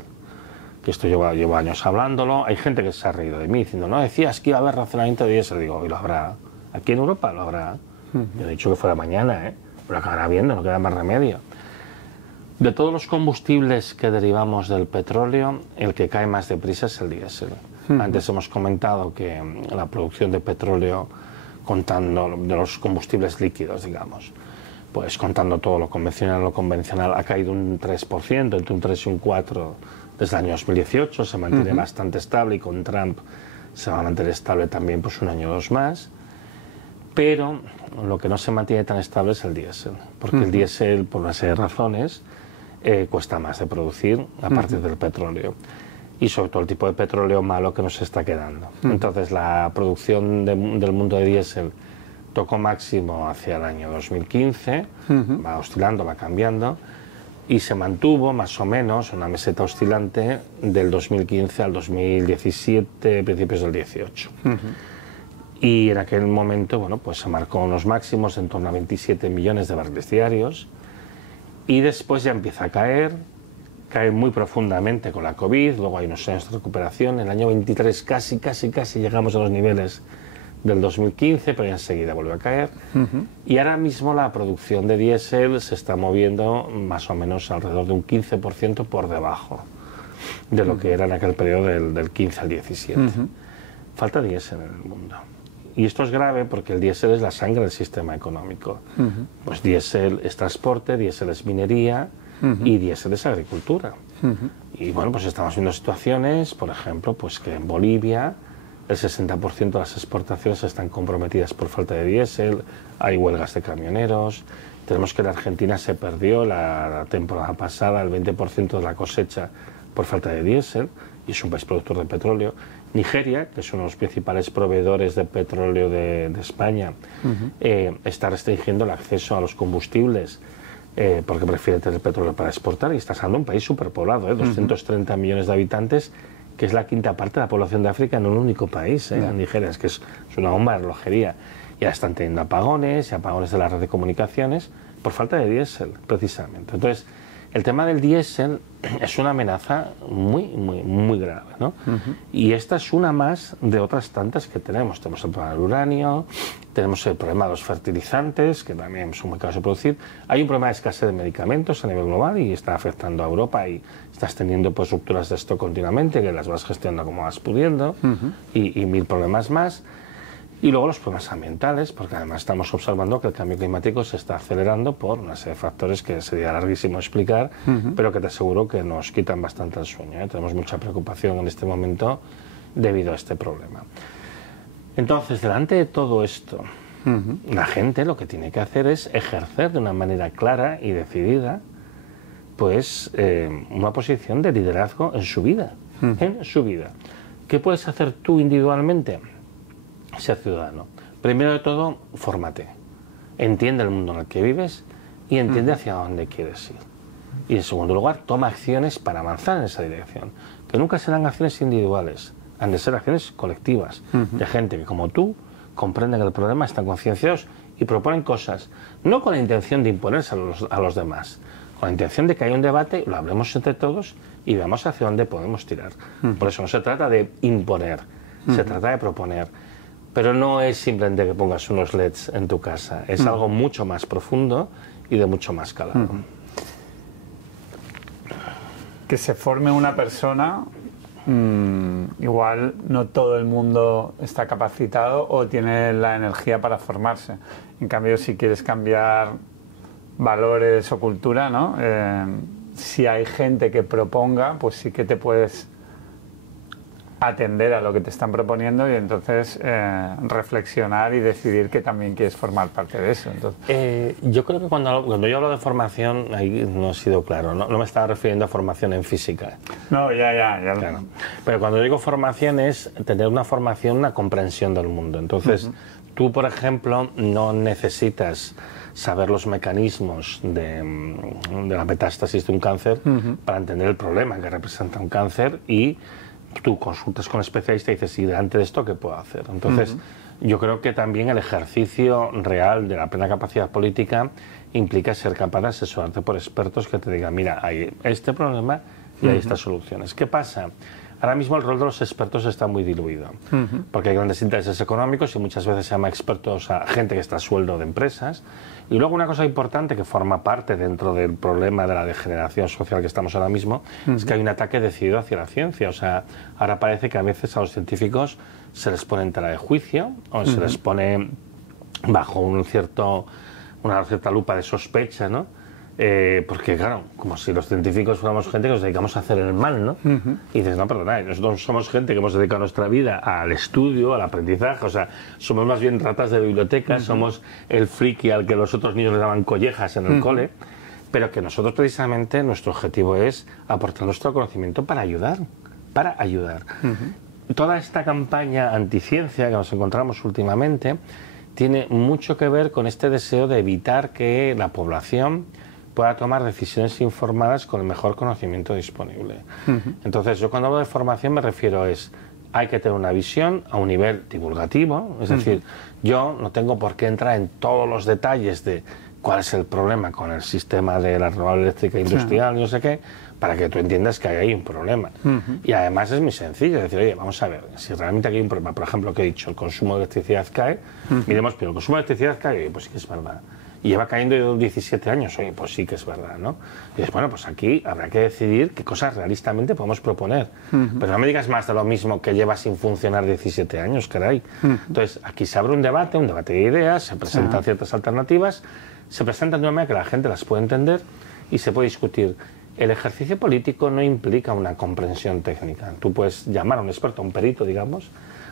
que esto llevo años hablándolo. Hay gente que se ha reído de mí diciendo, no, decías que iba a haber racionamiento de diésel. Digo, y lo habrá. Aquí en Europa lo habrá. Yo he dicho que fuera mañana, pero acabará viendo, no queda más remedio. De todos los combustibles que derivamos del petróleo, el que cae más deprisa es el diésel. Antes hemos comentado que la producción de petróleo, contando de los combustibles líquidos, digamos, pues contando todo lo convencional y lo convencional, ha caído un 3%, entre un 3 y un 4 desde el año 2018, se mantiene bastante estable y con Trump se va a mantener estable también pues un año o dos más. Pero lo que no se mantiene tan estable es el diésel, porque el diésel, por una serie de razones, cuesta más de producir a partir del petróleo. Y sobre todo el tipo de petróleo malo que nos está quedando. Entonces la producción del mundo de diésel tocó máximo hacia el año 2015, va oscilando, va cambiando, y se mantuvo más o menos una meseta oscilante del 2015 al 2017, principios del 18. Y en aquel momento, bueno, pues se marcó unos máximos en torno a 27 millones de barriles diarios, y después ya empieza a cae muy profundamente con la COVID, luego hay unos años de recuperación. En el año 23 casi llegamos a los niveles del 2015, pero ya enseguida vuelve a caer. Y ahora mismo la producción de diésel se está moviendo más o menos alrededor de un 15% por debajo de lo que era en aquel periodo del 15 al 17. Falta diésel en el mundo. Y esto es grave porque el diésel es la sangre del sistema económico. Pues diésel es transporte, diésel es minería, y diésel es agricultura. Y bueno, pues estamos viendo situaciones, por ejemplo, pues que en Bolivia el 60% de las exportaciones están comprometidas por falta de diésel, hay huelgas de camioneros, tenemos que en Argentina se perdió la temporada pasada el 20% de la cosecha por falta de diésel, y es un país productor de petróleo. Nigeria, que es uno de los principales proveedores de petróleo de España, está restringiendo el acceso a los combustibles porque prefiere tener petróleo para exportar, y está siendo un país superpoblado, 230 millones de habitantes, que es la quinta parte de la población de África en un único país, en Nigeria, es que es una bomba de relojería. Ya están teniendo apagones y apagones de la red de comunicaciones por falta de diésel, precisamente. Entonces, el tema del diésel es una amenaza muy grave, ¿no? Y esta es una más de otras tantas que tenemos. Tenemos el problema del uranio, tenemos el problema de los fertilizantes, que también son muy caros de producir. Hay un problema de escasez de medicamentos a nivel global y está afectando a Europa, y estás teniendo pues rupturas de stock continuamente, que las vas gestionando como vas pudiendo, y mil problemas más. Y luego los problemas ambientales, porque además estamos observando que el cambio climático se está acelerando por una serie de factores que sería larguísimo explicar, pero que te aseguro que nos quitan bastante el sueño. Tenemos mucha preocupación en este momento debido a este problema. Entonces, delante de todo esto, la gente lo que tiene que hacer es ejercer de una manera clara y decidida pues una posición de liderazgo en su vida, en su vida. ¿Qué puedes hacer tú individualmente? Ser ciudadano. Primero de todo, fórmate. Entiende el mundo en el que vives y entiende hacia dónde quieres ir. Y en segundo lugar, toma acciones para avanzar en esa dirección. Que nunca serán acciones individuales, han de ser acciones colectivas, de gente que como tú comprenden el problema, están concienciados y proponen cosas, no con la intención de imponerse a los demás, con la intención de que haya un debate, lo hablemos entre todos y veamos hacia dónde podemos tirar. Por eso no se trata de imponer, se trata de proponer. Pero no es simplemente que pongas unos LEDs en tu casa, es algo mucho más profundo y de mucho más calado. Que se forme una persona, igual no todo el mundo está capacitado o tiene la energía para formarse. En cambio, si quieres cambiar valores o cultura, ¿no? Si hay gente que proponga, pues sí que te puedes atender a lo que te están proponiendo y entonces reflexionar y decidir que también quieres formar parte de eso. Entonces... yo creo que cuando yo hablo de formación, ahí no he sido claro, no me estaba refiriendo a formación en física. No, ya. Claro. Pero cuando digo formación es tener una formación, una comprensión del mundo. Entonces, tú, por ejemplo, no necesitas saber los mecanismos de la metástasis de un cáncer para entender el problema que representa un cáncer y tú consultas con especialistas y dices, ¿y delante de esto qué puedo hacer? Entonces, yo creo que también el ejercicio real de la plena capacidad política implica ser capaz de asesorarte por expertos que te digan, mira, hay este problema y hay estas soluciones. ¿Qué pasa? Ahora mismo el rol de los expertos está muy diluido, porque hay grandes intereses económicos y muchas veces se llama expertos a gente que está a sueldo de empresas. Y luego una cosa importante que forma parte dentro del problema de la degeneración social que estamos ahora mismo es que hay un ataque decidido hacia la ciencia. O sea, ahora parece que a veces a los científicos se les pone en tela de juicio o se les pone bajo una cierta lupa de sospecha, ¿no? Porque claro, como si los científicos fuéramos gente que nos dedicamos a hacer el mal, ¿no? Y dices, no, perdona, nosotros somos gente que hemos dedicado nuestra vida al estudio, al aprendizaje, o sea, somos más bien ratas de biblioteca, somos el friki al que los otros niños le daban collejas en el cole, pero que nosotros precisamente nuestro objetivo es aportar nuestro conocimiento para ayudar, Toda esta campaña anticiencia que nos encontramos últimamente tiene mucho que ver con este deseo de evitar que la población pueda tomar decisiones informadas con el mejor conocimiento disponible. Entonces, yo cuando hablo de formación me refiero hay que tener una visión a un nivel divulgativo, es decir, yo no tengo por qué entrar en todos los detalles de cuál es el problema con el sistema de la renovable eléctrica industrial, no sé qué, para que tú entiendas que hay un problema. Y además es muy sencillo, es decir, oye, vamos a ver, si realmente aquí hay un problema, por ejemplo, que he dicho, el consumo de electricidad cae, miremos, pero el consumo de electricidad cae, pues sí que es verdad. Y lleva cayendo de 17 años, oye, pues sí que es verdad, ¿no? Y dices, bueno, pues aquí habrá que decidir qué cosas realistamente podemos proponer. Pero no me digas más de lo mismo que lleva sin funcionar 17 años, caray. Entonces, aquí se abre un debate de ideas, se presentan ciertas alternativas, se presentan de una manera que la gente las puede entender y se puede discutir. El ejercicio político no implica una comprensión técnica. Tú puedes llamar a un experto, a un perito, digamos,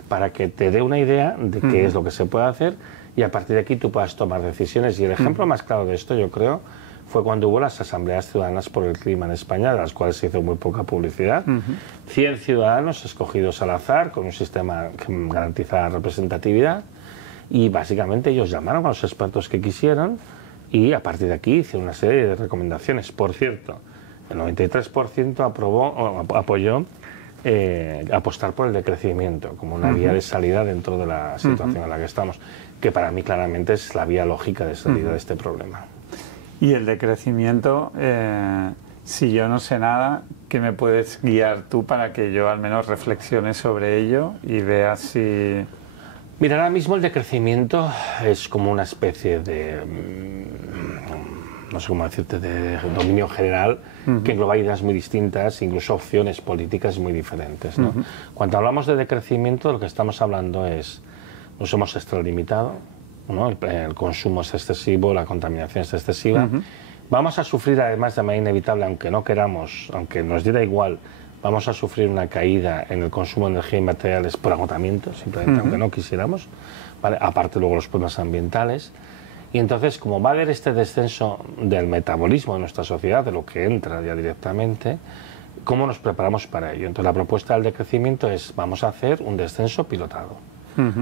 para que te dé una idea de qué es lo que se puede hacer y a partir de aquí tú puedas tomar decisiones. Y el ejemplo más claro de esto, yo creo, fue cuando hubo las asambleas ciudadanas por el clima en España, de las cuales se hizo muy poca publicidad. 100 ciudadanos escogidos al azar, con un sistema que garantiza la representatividad, y básicamente ellos llamaron a los expertos que quisieran y a partir de aquí hicieron una serie de recomendaciones. Por cierto, el 93% apoyó apostar por el decrecimiento como una vía de salida dentro de la situación en la que estamos, que para mí claramente es la vía lógica de salida de este problema. Y el decrecimiento, si yo no sé nada, ¿qué me puedes guiar tú para que yo al menos reflexione sobre ello y vea si... Mira, ahora mismo el decrecimiento es como una especie de, no sé cómo decirte, de dominio general que engloba ideas muy distintas, incluso opciones políticas muy diferentes, ¿no? Cuando hablamos de decrecimiento, lo que estamos hablando es, nos hemos extralimitado, ¿no? El consumo es excesivo, la contaminación es excesiva. Vamos a sufrir además de manera inevitable, aunque no queramos, aunque nos diera igual, vamos a sufrir una caída en el consumo de energía y materiales por agotamiento, simplemente, aunque no quisiéramos, ¿vale? Aparte luego los problemas ambientales. Y entonces, como va a haber este descenso del metabolismo de nuestra sociedad, de lo que entra ya directamente, ¿cómo nos preparamos para ello? Entonces, la propuesta del decrecimiento es, vamos a hacer un descenso pilotado,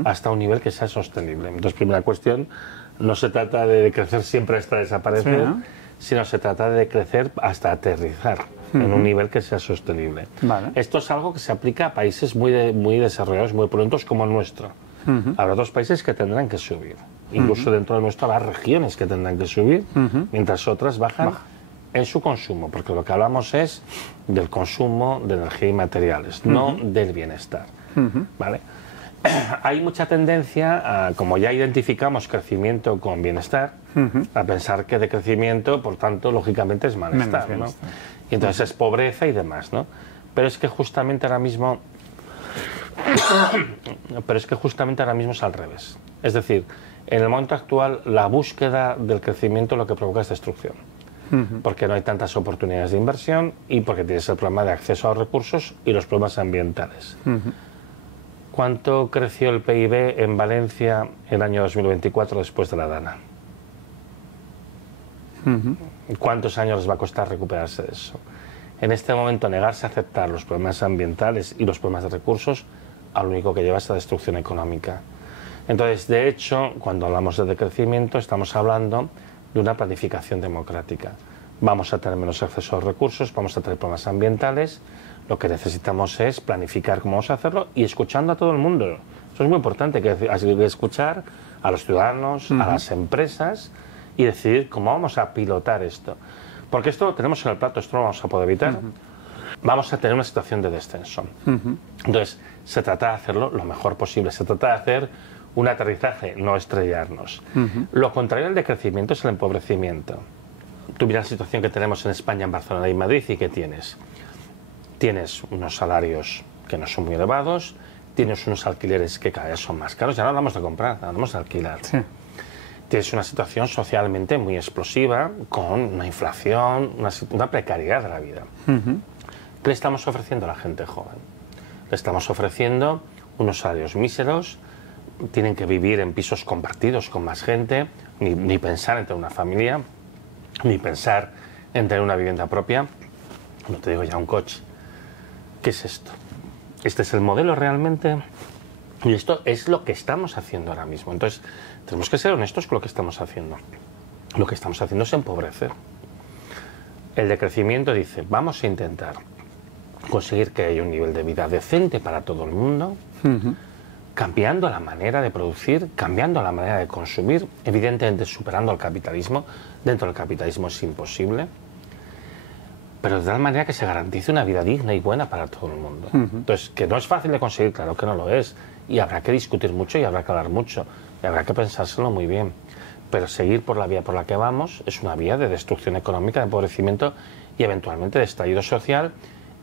hasta un nivel que sea sostenible. Entonces, primera cuestión, no se trata de decrecer siempre hasta desaparecer, sí, ¿no? Sino se trata de decrecer hasta aterrizar en un nivel que sea sostenible. Vale. Esto es algo que se aplica a países muy desarrollados, muy prontos como el nuestro. Habrá otros países que tendrán que subir. Incluso dentro de nuestro habrá regiones que tendrán que subir, mientras otras bajan en su consumo, porque lo que hablamos es del consumo de energía y materiales, no del bienestar. ¿Vale? Hay mucha tendencia, como ya identificamos crecimiento con bienestar, a pensar que de crecimiento, por tanto, lógicamente es malestar, ¿no? Y entonces es pobreza y demás, ¿no? Pero es que justamente ahora mismo es al revés. Es decir, en el momento actual la búsqueda del crecimiento lo que provoca es destrucción. Porque no hay tantas oportunidades de inversión y porque tienes el problema de acceso a los recursos y los problemas ambientales. ¿Cuánto creció el PIB en Valencia el año 2024 después de la Dana? ¿Cuántos años les va a costar recuperarse de eso? En este momento, negarse a aceptar los problemas ambientales y los problemas de recursos, a lo único que lleva es a destrucción económica. Entonces, de hecho, cuando hablamos de decrecimiento, estamos hablando de una planificación democrática. Vamos a tener menos acceso a los recursos, vamos a tener problemas ambientales. Lo que necesitamos es planificar cómo vamos a hacerlo y escuchando a todo el mundo. Eso es muy importante, que escuchar a los ciudadanos, a las empresas y decidir cómo vamos a pilotar esto. Porque esto lo tenemos en el plato, esto no lo vamos a poder evitar. Vamos a tener una situación de descenso. Entonces, se trata de hacerlo lo mejor posible, se trata de hacer un aterrizaje, no estrellarnos. Lo contrario al decrecimiento es el empobrecimiento. Tú miras la situación que tenemos en España, en Barcelona y en Madrid, ¿y qué tienes? Tienes unos salarios que no son muy elevados, tienes unos alquileres que cada vez son más caros, ya no hablamos de comprar, hablamos de alquilar. Sí. Tienes una situación socialmente muy explosiva, con una inflación, una precariedad de la vida. ¿Qué le estamos ofreciendo a la gente joven? Le estamos ofreciendo unos salarios míseros, tienen que vivir en pisos compartidos con más gente, ni pensar en tener una familia, ni pensar en tener una vivienda propia, no te digo ya un coche. ¿Qué es esto? ¿Este es el modelo realmente? Y esto es lo que estamos haciendo ahora mismo. Entonces, tenemos que ser honestos con lo que estamos haciendo. Lo que estamos haciendo es empobrecer. El decrecimiento dice, vamos a intentar conseguir que haya un nivel de vida decente para todo el mundo, cambiando la manera de producir, cambiando la manera de consumir, evidentemente superando al capitalismo. Dentro del capitalismo es imposible, pero de tal manera que se garantice una vida digna y buena para todo el mundo. Entonces, que no es fácil de conseguir, claro que no lo es, y habrá que discutir mucho y habrá que hablar mucho, y habrá que pensárselo muy bien. Pero seguir por la vía por la que vamos es una vía de destrucción económica, de empobrecimiento y eventualmente de estallido social,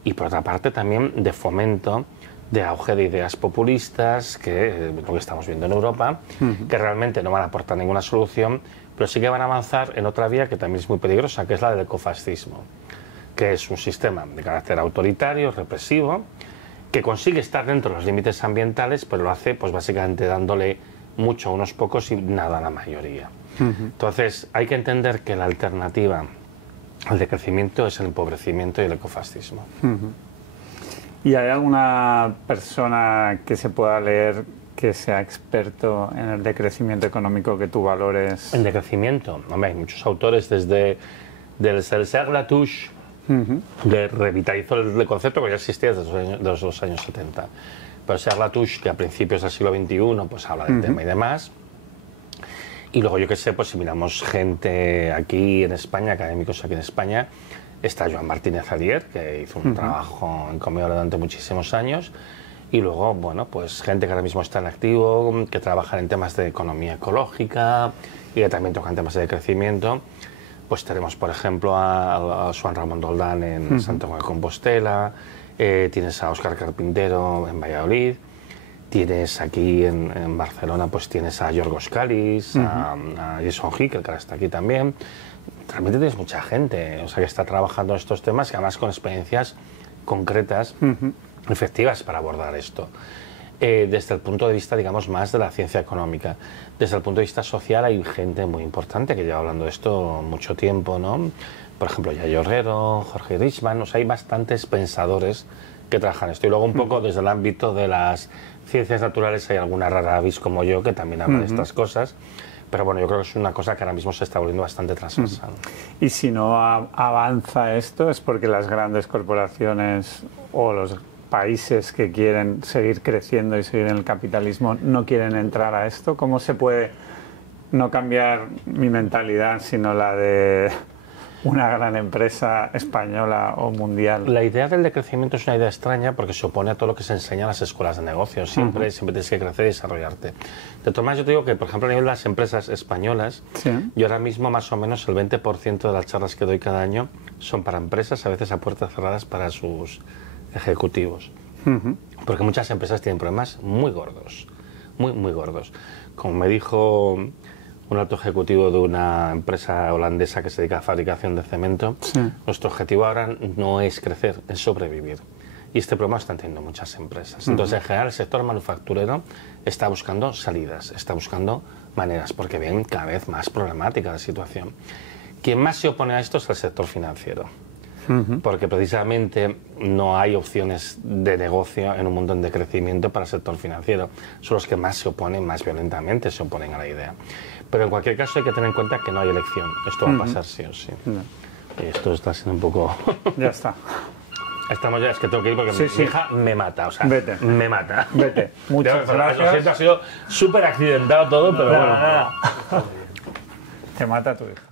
y por otra parte también de fomento, de auge de ideas populistas, que es lo que estamos viendo en Europa, que realmente no van a aportar ninguna solución, pero sí que van a avanzar en otra vía que también es muy peligrosa, que es la del ecofascismo, que es un sistema de carácter autoritario, represivo, que consigue estar dentro de los límites ambientales, pero lo hace pues básicamente dándole mucho a unos pocos y nada a la mayoría. Entonces, hay que entender que la alternativa al decrecimiento es el empobrecimiento y el ecofascismo. ¿Y hay alguna persona que se pueda leer que sea experto en el decrecimiento económico que tú valores? En decrecimiento, hombre, hay muchos autores, desde Serge Latouche, que revitalizó el concepto que ya existía desde los años 70. Pero Serge Latouche, que a principios del siglo XXI pues habla del tema y demás. Y luego, yo qué sé, pues si miramos gente aquí en España, académicos aquí en España, está Joan Martínez Alier, que hizo un trabajo en Comedora durante muchísimos años. Y luego, bueno, pues gente que ahora mismo está en activo, que trabaja en temas de economía ecológica y que también tocan temas de crecimiento. Pues tenemos, por ejemplo, a Joan Ramón Doldán en Santiago de Compostela, tienes a Óscar Carpintero en Valladolid, tienes aquí en Barcelona, pues tienes a Yorgos Calis, a Jason Hickel, que ahora está aquí también. Realmente tienes mucha gente, o sea, que está trabajando en estos temas y además con experiencias concretas, efectivas para abordar esto. Desde el punto de vista, digamos, más de la ciencia económica. Desde el punto de vista social hay gente muy importante que lleva hablando de esto mucho tiempo, ¿no? Por ejemplo, Yayo Herrero, Jorge Richman, o sea, hay bastantes pensadores que trabajan esto. Y luego un poco desde el ámbito de las ciencias naturales hay alguna rara avis como yo que también habla de estas cosas. Pero bueno, yo creo que es una cosa que ahora mismo se está volviendo bastante transversal. Y si no avanza esto es porque las grandes corporaciones o los países que quieren seguir creciendo y seguir en el capitalismo no quieren entrar a esto. ¿Cómo se puede no cambiar mi mentalidad, sino la de una gran empresa española o mundial? La idea del decrecimiento es una idea extraña porque se opone a todo lo que se enseña en las escuelas de negocios. Siempre tienes que crecer y desarrollarte. De todas maneras, yo te digo que, por ejemplo, a nivel de las empresas españolas, yo ahora mismo más o menos el 20% de las charlas que doy cada año son para empresas, a veces a puertas cerradas para sus ejecutivos. Porque muchas empresas tienen problemas muy gordos, muy gordos. Como me dijo un alto ejecutivo de una empresa holandesa que se dedica a fabricación de cemento, nuestro objetivo ahora no es crecer, es sobrevivir. Y este problema lo están teniendo muchas empresas. Entonces, en general, el sector manufacturero está buscando salidas, está buscando maneras, porque ven cada vez más problemática la situación. Quien más se opone a esto es el sector financiero. Porque precisamente no hay opciones de negocio en un mundo en decrecimiento para el sector financiero. Son los que más se oponen, más violentamente se oponen a la idea. Pero en cualquier caso hay que tener en cuenta que no hay elección. Esto va a pasar sí o sí. Y esto está siendo un poco... Ya está. Estamos ya, es que tengo que ir porque mi hija me mata, o sea, Vete. me mata. Vete. Muchas gracias. Lo siento, ha sido súper accidentado todo, pero bueno. Te mata tu hija.